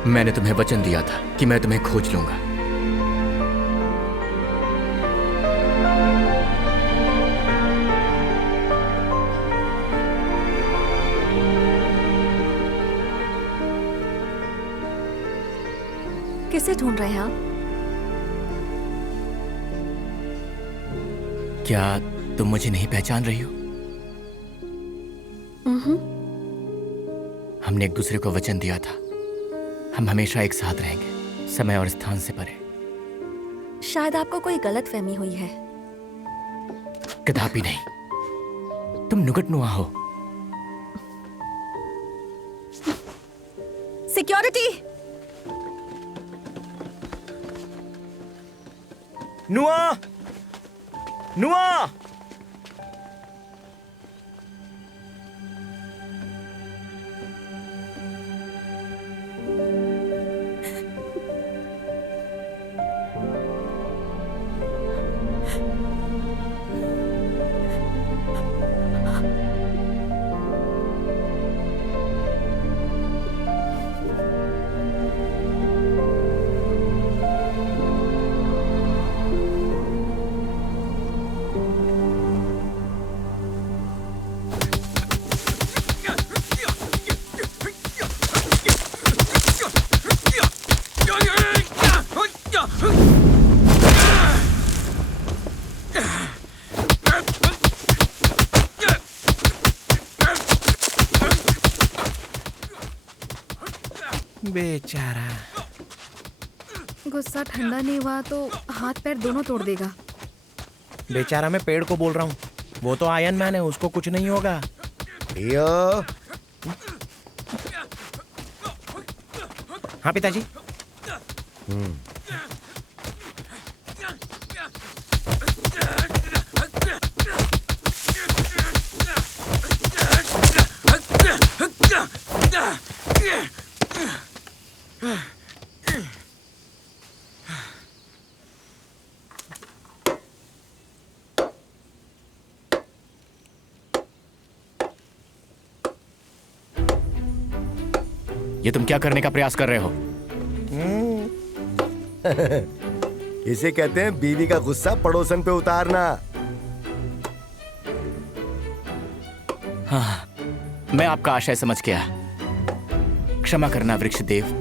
मैंने तुम्हें वचन दिया था कि मैं तुम्हें खोज लूंगा। किसे ढूंढ रहे हैं आप? क्या तुम मुझे नहीं पहचान रही हो? हमने एक दूसरे को वचन दिया था, हम हमेशा एक साथ रहेंगे, समय और स्थान से परे। शायद आपको कोई गलत फहमी हुई है। कदापि नहीं, तुम नुगटनुआ हो। सिक्योरिटी! नुआ! नुआ! बेचारा। गुस्सा ठंडा नहीं हुआ तो हाथ पैर दोनों तोड़ देगा। बेचारा मैं पेड़ को बोल रहा हूँ, वो तो आयरन मैन है, उसको कुछ नहीं होगा। हाँ पिताजी। ये तुम क्या करने का प्रयास कर रहे हो? इसे कहते हैं बीवी का गुस्सा पड़ोसन पे उतारना। हाँ, मैं आपका आशय समझ गया। क्षमा करना वृक्ष देव।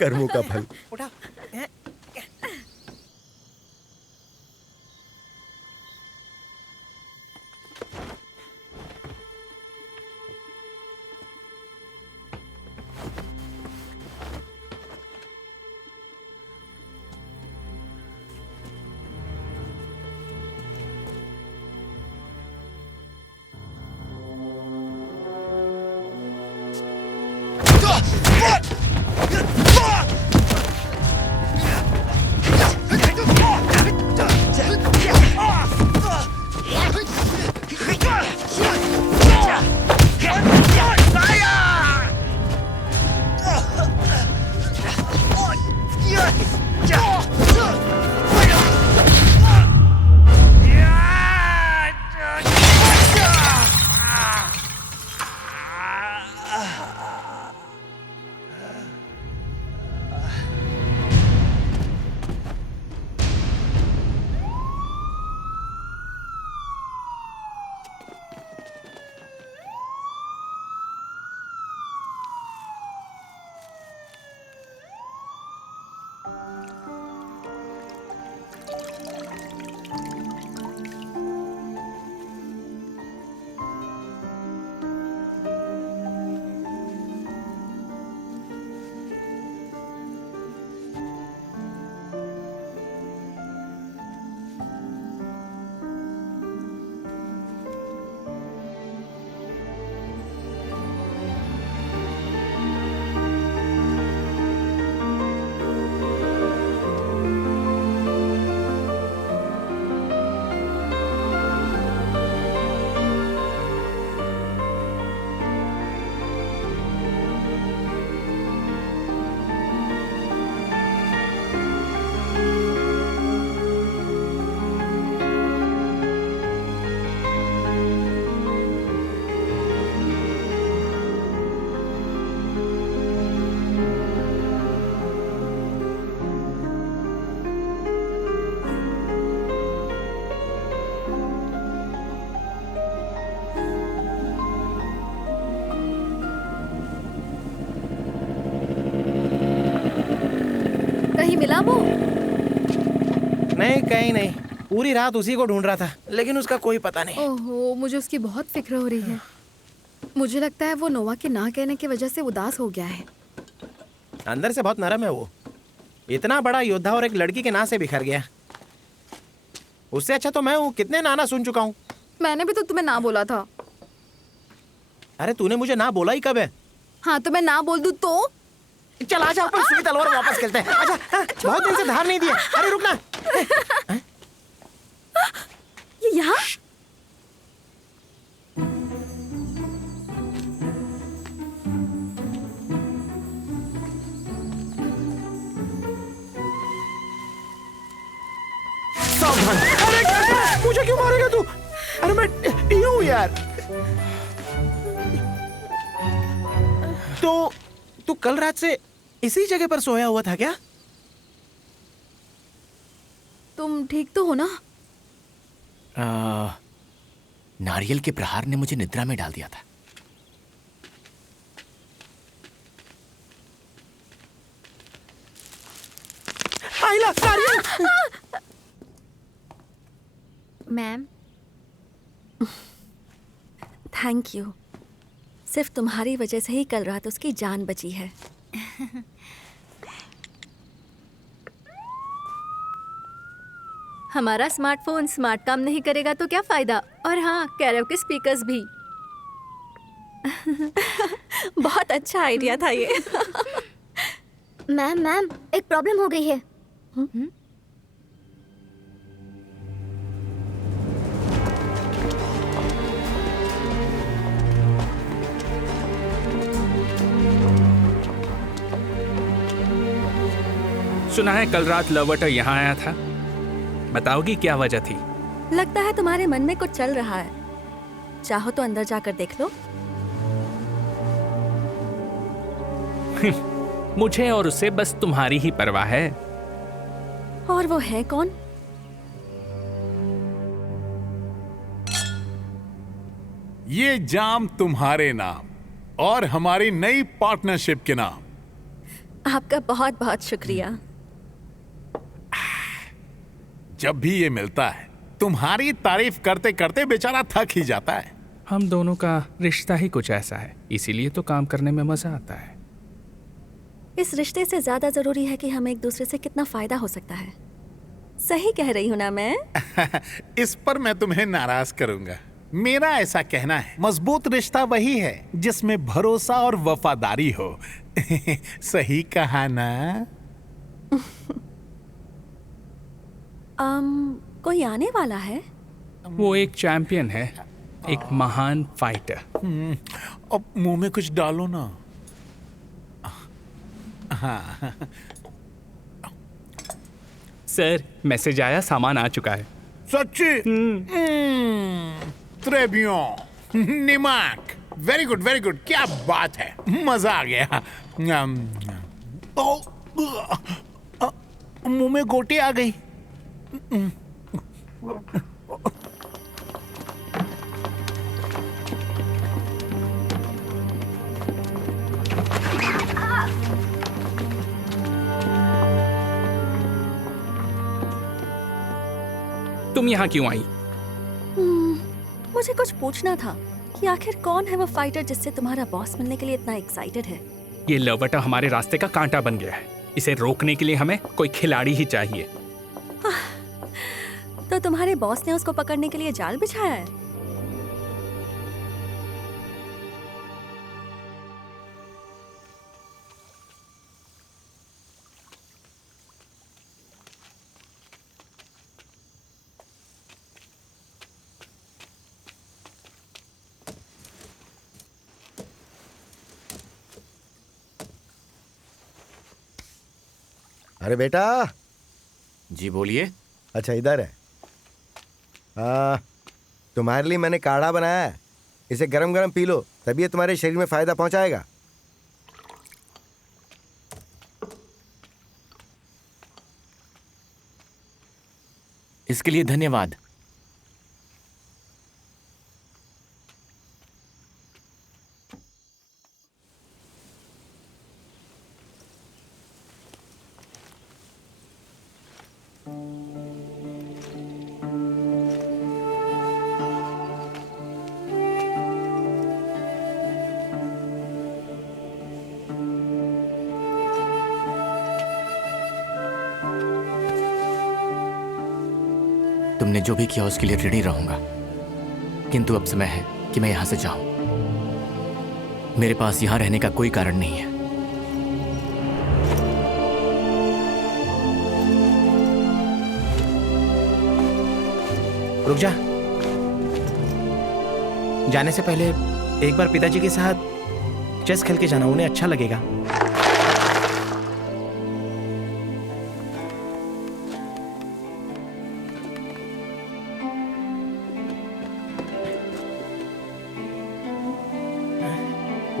कर्मों का फल। कहीं मिला वो? नहीं, कहीं नहीं। पूरी रात उसी को ढूंढ रहा था, लेकिन उसका कोई पता नहीं। ओहो, मुझे उसकी बहुत फिक्र हो रही है। मुझे लगता है वो नोवा के ना कहने की वजह से उदास हो गया है। अंदर से बहुत नरम है वो। इतना बड़ा योद्धा और एक लड़की के ना से बिखर गया। उससे अच्छा तो मैं हूँ, कितने नाना सुन चुका हूँ। मैंने भी तो तुम्हें ना बोला था। अरे तूने मुझे ना बोला ही कब है? हाँ तो मैं ना बोल दूँ तो? चल आजा, अपन सुई तलवार वापस खेलते हैं। आजा, बहुत दिन से धार नहीं दिया। अरे रुकना। ये यहाँ? सावधान। अरे मुझे क्यों मारेगा तू? अरे मैं टीओ हूँ यार। तो तू कल रात से इसी जगह पर सोया हुआ था क्या? तुम ठीक तो हो ना? नारियल के प्रहार ने मुझे निद्रा में डाल दिया था। आइला, नारियल। Ma'am, thank you. सिर्फ तुम्हारी वजह से ही कल रात उसकी जान बची है। हमारा स्मार्टफोन स्मार्ट काम नहीं करेगा तो क्या फायदा। और हाँ, कैरोके स्पीकर्स भी। बहुत अच्छा आइडिया था ये। मैम एक प्रॉब्लम हो गई है। सुना है कल रात लवटर यहाँ आया था। बताओगी क्या वजह थी? लगता है तुम्हारे मन में कुछ चल रहा है। चाहो तो अंदर जाकर देख लो। मुझे और उसे बस तुम्हारी ही परवाह है। और वो है कौन? ये जाम तुम्हारे नाम और हमारी नई पार्टनरशिप के नाम। आपका बहुत बहुत शुक्रिया। जब भी ये मिलता है तुम्हारी तारीफ करते करते बेचारा थक ही जाता है। हम दोनों का रिश्ता ही कुछ ऐसा है, इसीलिए तो काम करने में मजा आता है। इस रिश्ते से ज्यादा जरूरी है कि हमें एक दूसरे से कितना फायदा हो सकता है। सही कह रही हूँ ना मैं? इस पर मैं तुम्हें नाराज करूंगा। मेरा ऐसा कहना है, मजबूत रिश्ता वही है जिसमें भरोसा और वफादारी हो। सही कहा ना? कोई आने वाला है? वो एक चैंपियन है, एक महान फाइटर। अब मुंह में कुछ डालो ना। हाँ। सर, मैसेज आया, सामान आ चुका है। सच्ची? ट्रेबियों, निमाक, वेरी गुड वेरी गुड। क्या बात है, मजा आ गया। मुंह में गोटी आ गई। तुम यहाँ क्यों आई? मुझे कुछ पूछना था कि आखिर कौन है वो फाइटर जिससे तुम्हारा बॉस मिलने के लिए इतना एक्साइटेड है? ये लवटा हमारे रास्ते का कांटा बन गया है। इसे रोकने के लिए हमें कोई खिलाड़ी ही चाहिए। तो तुम्हारे बॉस ने उसको पकड़ने के लिए जाल बिछाया है? अरे बेटा। जी बोलिए। अच्छा इधर है। तुम्हारे लिए मैंने काढ़ा बनाया है, इसे गरम गरम पी लो, तभी ये तुम्हारे शरीर में फायदा पहुंचाएगा। इसके लिए धन्यवाद। तुमने जो भी किया उसके लिए ऋणी रहूंगा, किंतु अब समय है कि मैं यहां से जाऊं। मेरे पास यहां रहने का कोई कारण नहीं है। रुक जा। जाने से पहले एक बार पिताजी के साथ चेस खेल के जाना, उन्हें अच्छा लगेगा।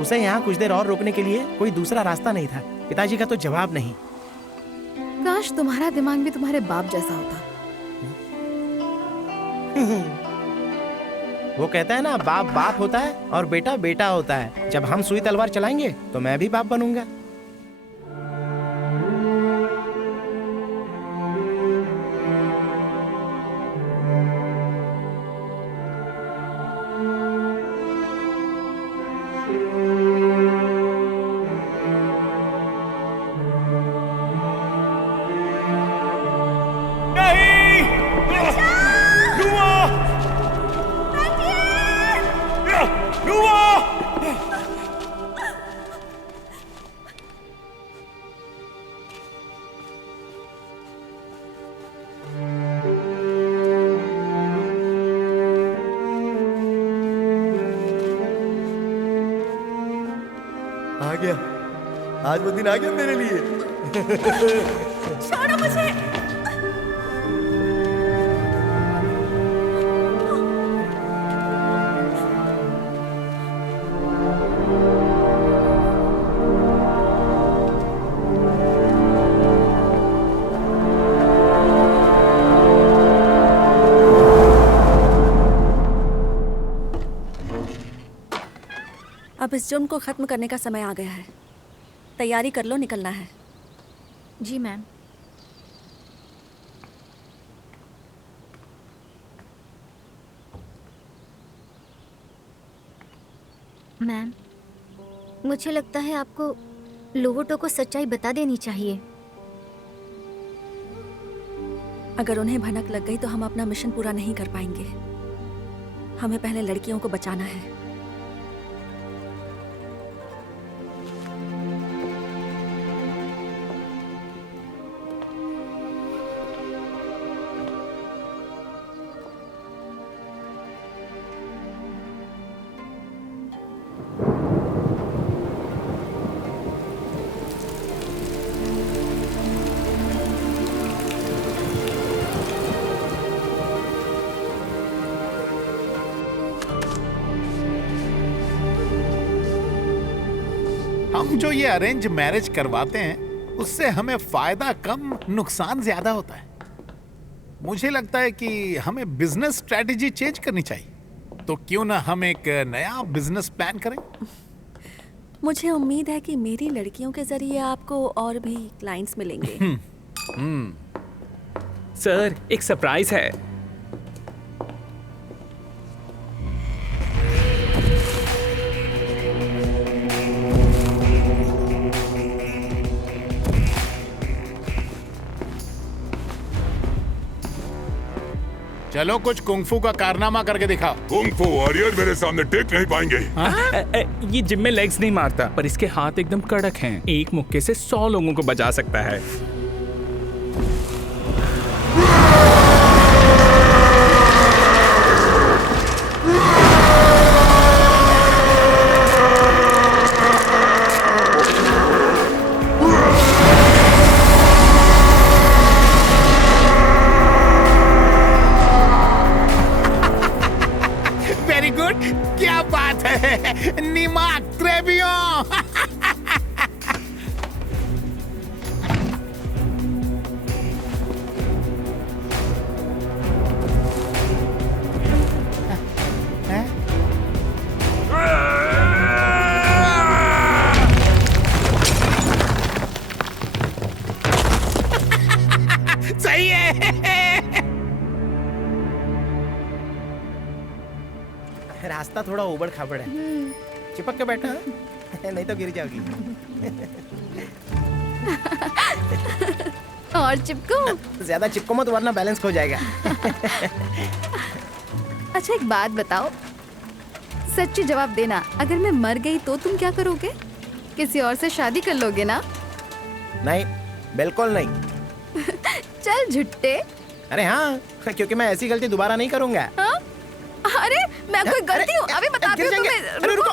उसे यहाँ कुछ देर और रोकने के लिए कोई दूसरा रास्ता नहीं था। पिताजी का तो जवाब नहीं। काश तुम्हारा दिमाग भी तुम्हारे बाप जैसा होता। वो कहता है ना, बाप बाप होता है और बेटा बेटा होता है। जब हम सुई तलवार चलाएंगे तो मैं भी बाप बनूंगा। आ गया, आज वो दिन आ गया मेरे लिए। छोड़ो मुझे। अब इस जुर्म को खत्म करने का समय आ गया है। तैयारी कर लो, निकलना है। जी मैम। मैम, मुझे लगता है आपको लोवोटो को सच्चाई बता देनी चाहिए। अगर उन्हें भनक लग गई तो हम अपना मिशन पूरा नहीं कर पाएंगे। हमें पहले लड़कियों को बचाना है। हम जो ये अरेंज मैरिज करवाते हैं उससे हमें फायदा कम नुकसान ज्यादा होता है। मुझे लगता है कि हमें बिजनेस स्ट्रेटजी चेंज करनी चाहिए। तो क्यों ना हम एक नया बिजनेस प्लान करें? मुझे उम्मीद है कि मेरी लड़कियों के जरिए आपको और भी क्लाइंट्स मिलेंगे। सर, एक सरप्राइज है। चलो कुछ कुंफू का कारनामा करके दिखाओ। कुंफू वॉरियर मेरे सामने टिक नहीं पाएंगे। ये जिम में लेग्स नहीं मारता, पर इसके हाथ एकदम कड़क हैं। एक मुक्के से 100 लोगों को बचा सकता है। क्या बात है निमाक त्रेबियो। सही है। रास्ता थोड़ा उबड़ खाबड़ है। चिपक के बैठना नहीं तो गिर जाओगी। और चिपको? ज्यादा चिपको मत वरना बैलेंस खो जाएगा। अच्छा एक बात बताओ, सच्ची जवाब देना, अगर मैं मर गई तो तुम क्या करोगे? किसी और से शादी कर लोगे ना? नहीं, बिल्कुल नहीं। चल झुट्टे। अरे हाँ, क्योंकि मैं ऐसी गलती दोबारा नहीं करूंगा। हाँ? अरे मैं कोई गलती हूँ? अभी बताती हूँ तुम्हें। अरे रुको।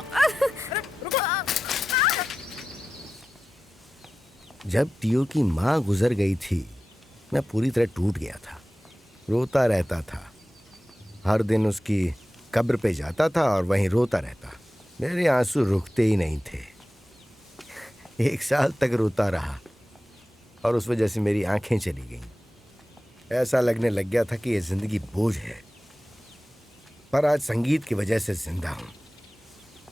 जब टियो की माँ गुजर गई थी, मैं पूरी तरह टूट गया था। रोता रहता था, हर दिन उसकी कब्र पे जाता था और वहीं रोता रहता। मेरे आंसू रुकते ही नहीं थे। 1 साल तक रोता रहा और उस वजह से मेरी आंखें चली गईं। ऐसा लगने लग गया था कि ये जिंदगी बोझ है, पर आज संगीत की वजह से जिंदा हूँ।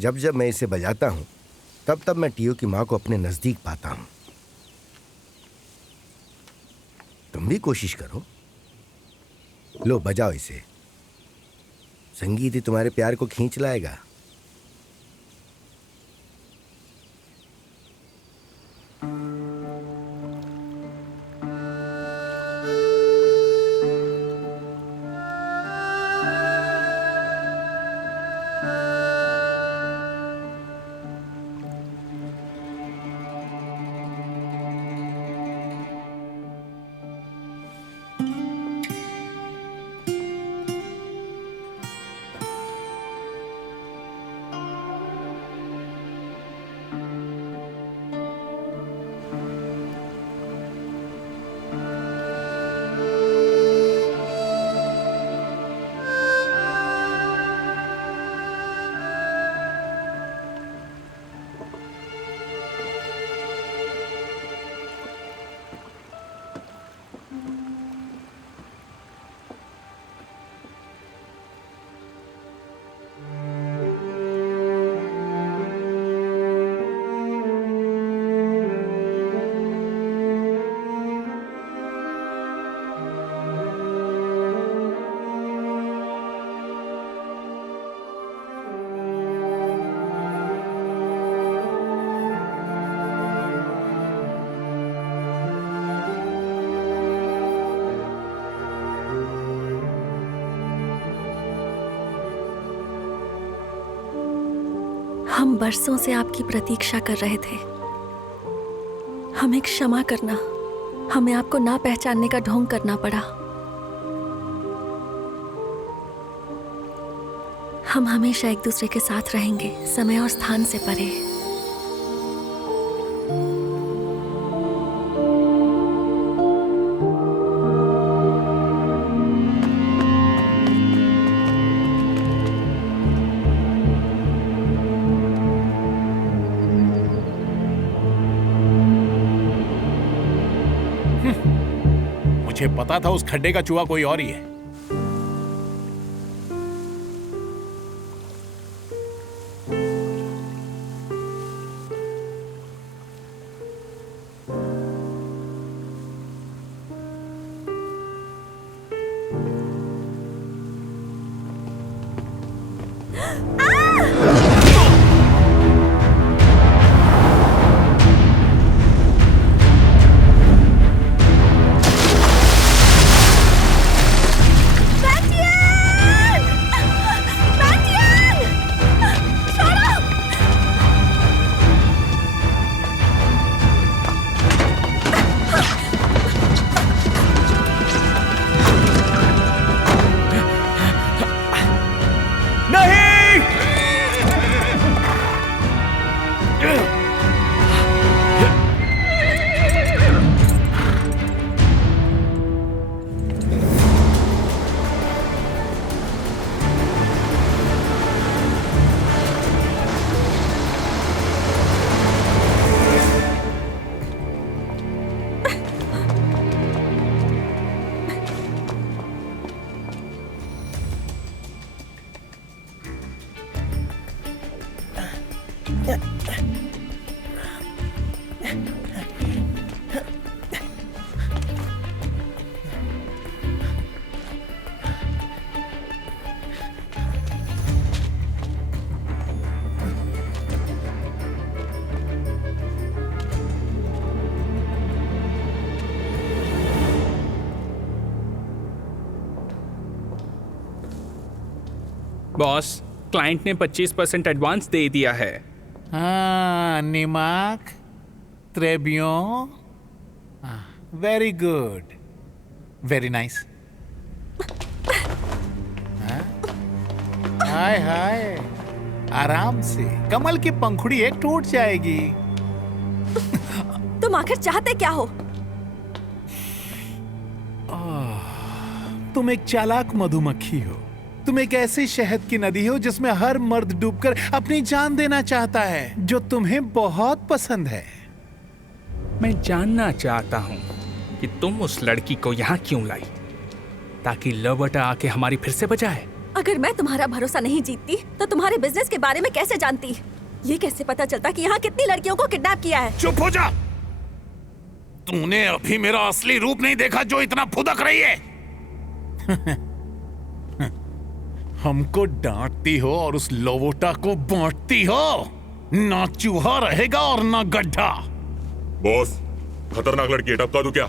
जब जब मैं इसे बजाता हूँ, तब तब मैं टियो की माँ को अपने नजदीक पाता हूँ। तुम भी कोशिश करो, लो बजाओ इसे। संगीत ही तुम्हारे प्यार को खींच लाएगा। हम बरसों से आपकी प्रतीक्षा कर रहे थे। हमें क्षमा करना, हमें आपको ना पहचानने का ढोंग करना पड़ा। हम हमेशा एक दूसरे के साथ रहेंगे, समय और स्थान से परे। मुझे पता था उस खड्डे का चूहा कोई और ही है। बॉस, क्लाइंट ने 25% एडवांस दे दिया है। हाँ, निमाक, त्रेबियों, वेरी गुड, वेरी नाइस। हाय हाय, आराम से, कमल की पंखुड़ी एक टूट जाएगी। तुम आखिर चाहते क्या हो? तुम एक चालाक मधुमक्खी हो। तुम एक ऐसी शहद की नदी हो जिसमें हर मर्द डूबकर अपनी जान देना चाहता है, जो तुम्हें बहुत पसंद है। मैं जानना चाहता हूँ कि तुम उस लड़की को यहाँ क्यों लाई, ताकि लवटा आके हमारी फिर से बचाए। अगर मैं तुम्हारा भरोसा नहीं जीतती तो तुम्हारे बिजनेस के बारे में कैसे जानती? ये कैसे पता चलता कि यहाँ कितनी लड़कियों को किडनैप किया है? चुप हो जा। तूने अभी मेरा असली रूप नहीं देखा जो इतना फुदक रही है। हमको डांटती हो और उस लोवोटा को बांटती हो। ना चूहा रहेगा और ना गड्ढा। बॉस, खतरनाक लड़की है, टपका दूं क्या?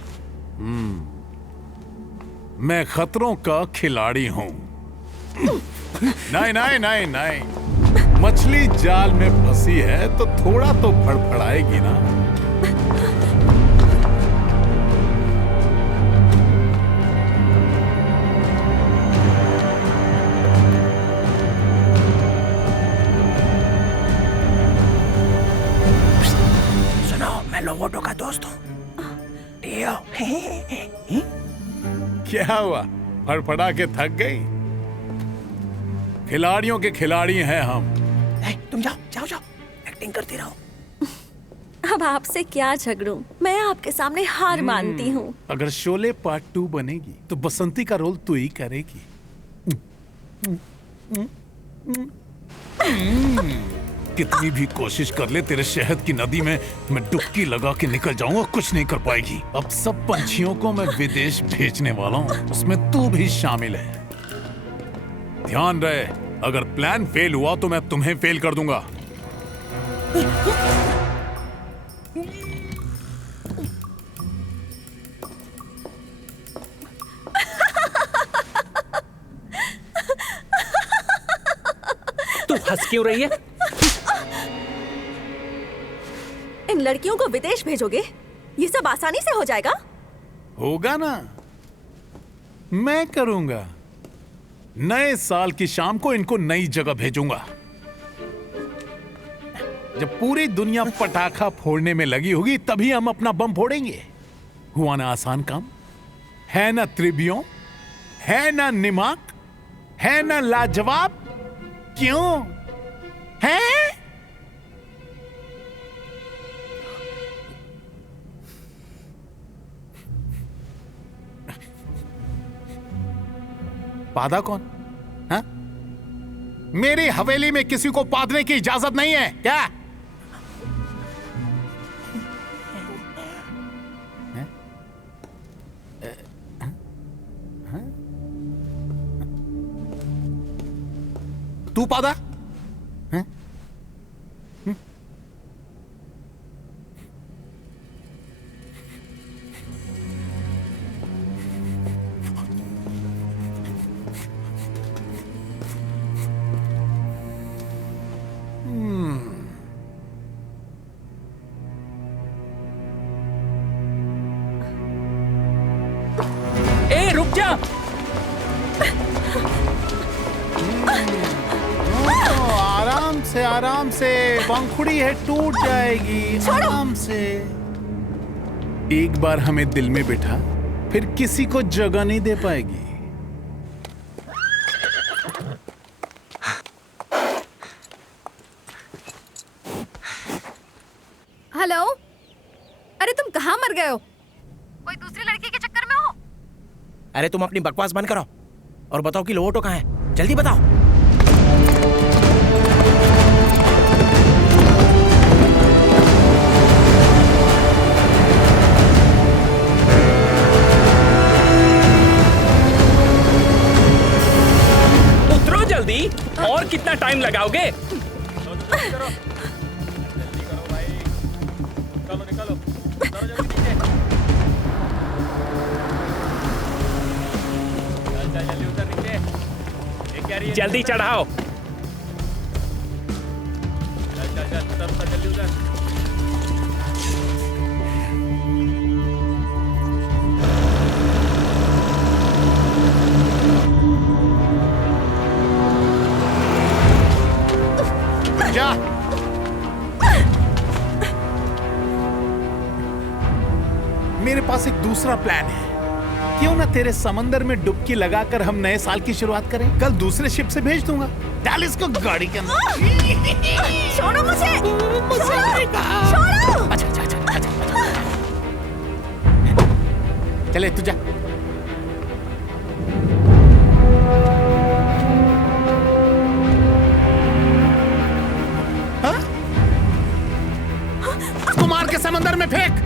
मैं खतरों का खिलाड़ी हूं। नहीं नहीं नहीं नहीं, मछली जाल में फंसी है तो थोड़ा तो फड़फड़ाएगी ना। सुनो, मैं लोवोटो का दोस्त हूँ। क्या हुआ, फड़फड़ा के थक गई? खिलाड़ियों के खिलाड़ी हैं हम। तुम जाओ जाओ जाओ, एक्टिंग करती रहो। अब आपसे क्या झगड़ूं? मैं आपके सामने हार मानती हूँ। अगर शोले पार्ट 2 बनेगी तो बसंती का रोल तू ही करेगी। कितनी भी कोशिश कर ले, तेरे शहद की नदी में मैं डुबकी लगा के निकल जाऊंगा, कुछ नहीं कर पाएगी। अब सब पंछियों को मैं विदेश भेजने वाला हूँ, उसमें तू भी शामिल है। ध्यान रहे, अगर प्लान फेल हुआ तो मैं तुम्हें फेल कर दूंगा। तू हंस क्यों रही है? इन लड़कियों को विदेश भेजोगे? ये सब आसानी से हो जाएगा? होगा ना, मैं करूंगा। नए साल की शाम को इनको नई जगह भेजूंगा। जब पूरी दुनिया पटाखा फोड़ने में लगी होगी तभी हम अपना बम फोड़ेंगे। हुआ ना आसान काम? है ना त्रिबियों? है ना निमाक? है ना लाजवाब? क्यों है? पादा कौन? हाँ? मेरी हवेली में किसी को पादने की इजाजत नहीं है क्या? तू पादा? हाँ? ए, रुक जा। आराम से, पंखुड़ी है टूट जाएगी। आराम से। एक बार हमें दिल में बिठा, फिर किसी को जगह नहीं दे पाएगी। हेलो, अरे तुम कहाँ मर गए हो? कोई दूसरी लड़की के चक्कर में हो? अरे तुम अपनी बकवास बंद करो और बताओ कि लोवोटो कहाँ है, जल्दी बताओ। उतरो जल्दी, और कितना टाइम लगाओगे? जल्दी चढ़ाओ। जल्दी उधर। जा। मेरे पास एक दूसरा प्लान है। क्यों ना तेरे समंदर में डुबकी लगाकर हम नए साल की शुरुआत करें। कल दूसरे शिप से भेज दूंगा। डाल इसको गाड़ी के अंदर। छोड़ो मुझे। छोड़ो। अच्छा। चले तू जा। हाँ? उसको मार के समंदर में फेंक।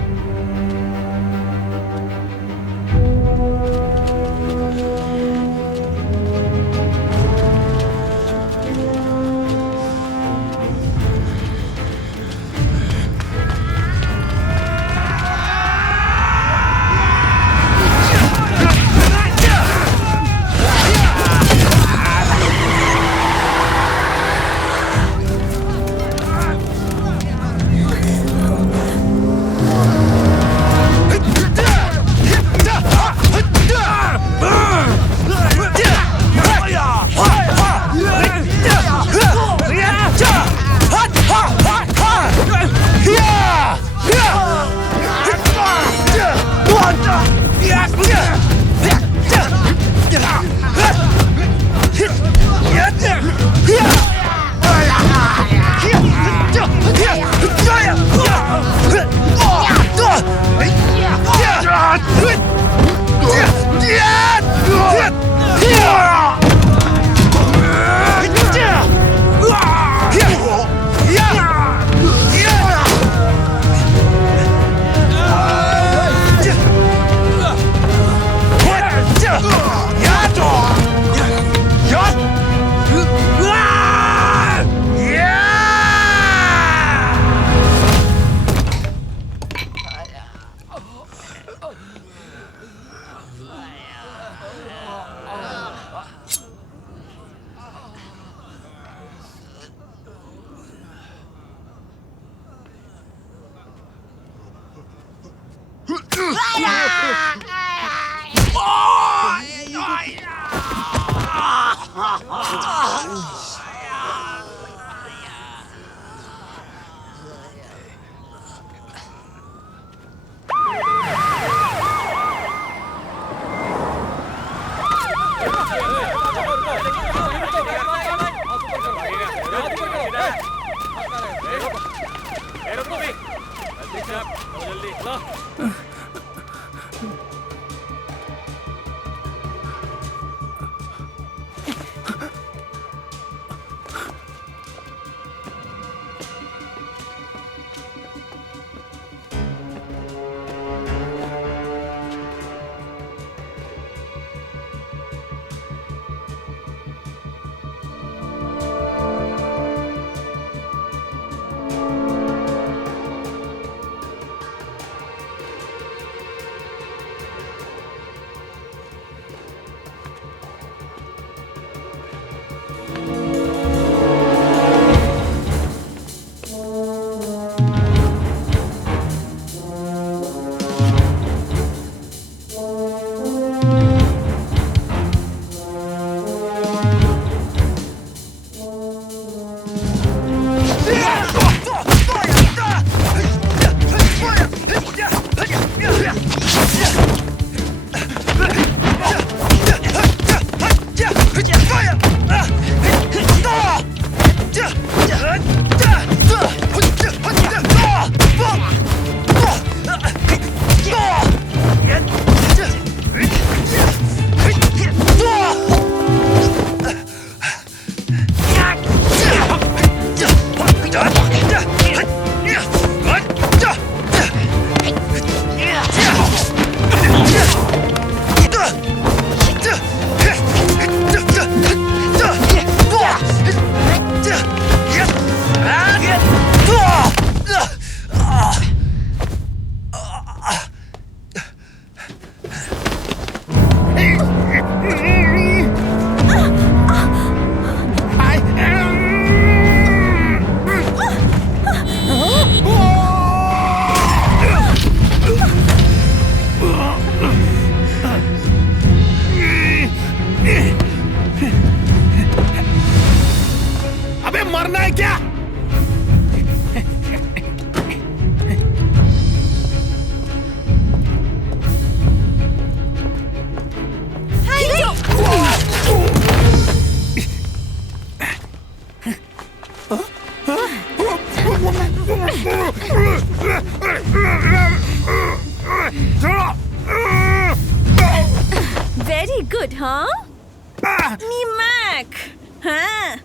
वेरी गुड हाँ नीमैक हाँ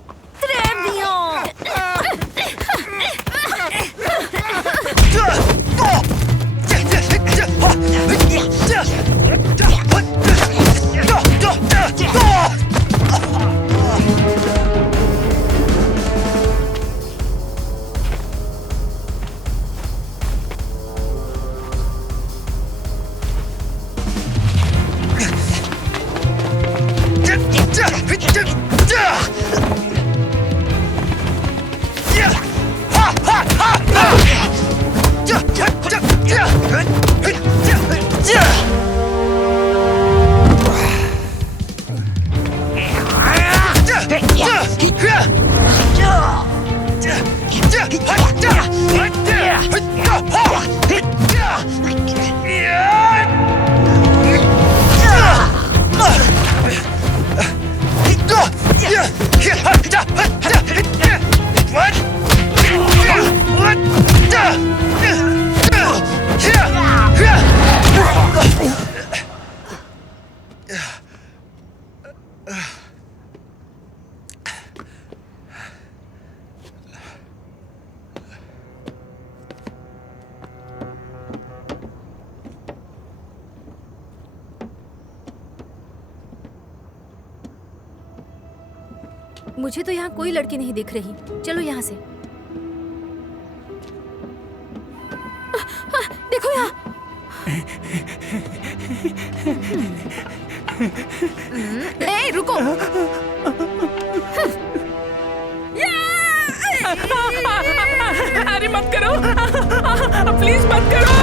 मुझे तो यहाँ कोई लड़की नहीं दिख रही। चलो यहाँ से। देखो यहाँ। ए, रुको। अरे मत करो, प्लीज मत करो।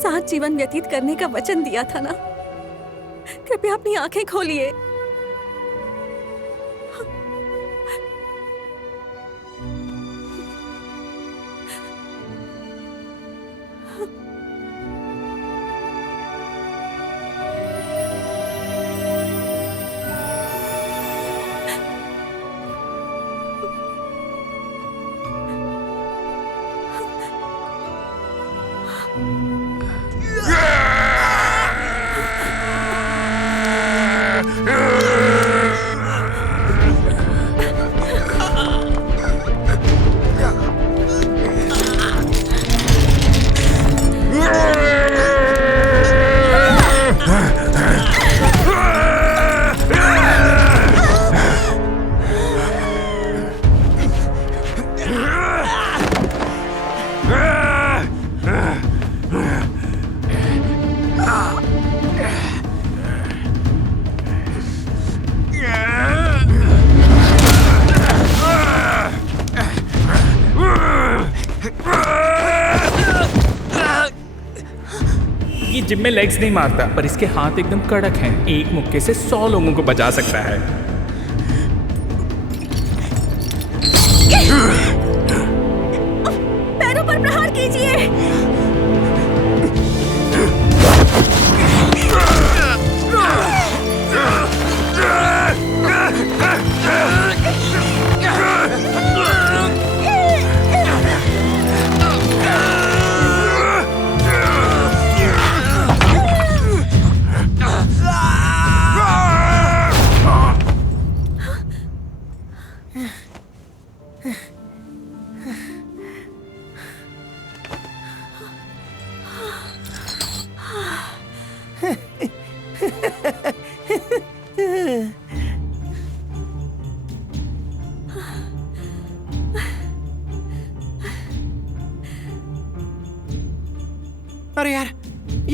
साथ जीवन व्यतीत करने का वचन दिया था ना, कृपया अपनी आंखें खोलिए। जिम में लेग्स नहीं मारता, पर इसके हाथ एकदम कड़क हैं। एक मुक्के से 100 लोगों को बचा सकता है। पैरों पर प्रहार कीजिए।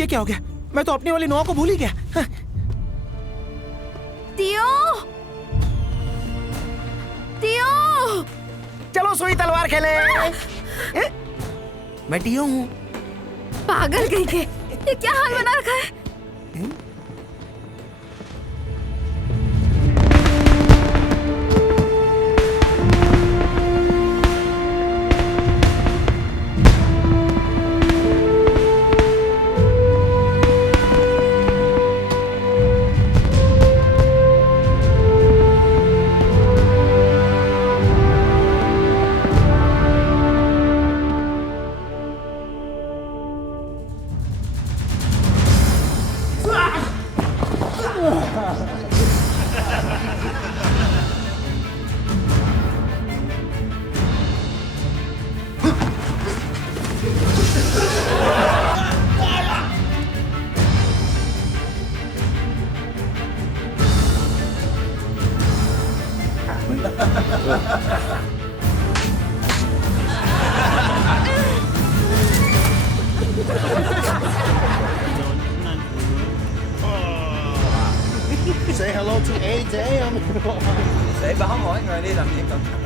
ये क्या हो गया? मैं तो अपनी वाली नोआ को भूल ही गया। हाँ। टियो, टियो, चलो सुई तलवार खेले। मैं टियो हूँ। पागल कहीं के, ये क्या हाल बना रखा है? Say hello to AJ. Để báo mọi người đi làm việc cẩn thận.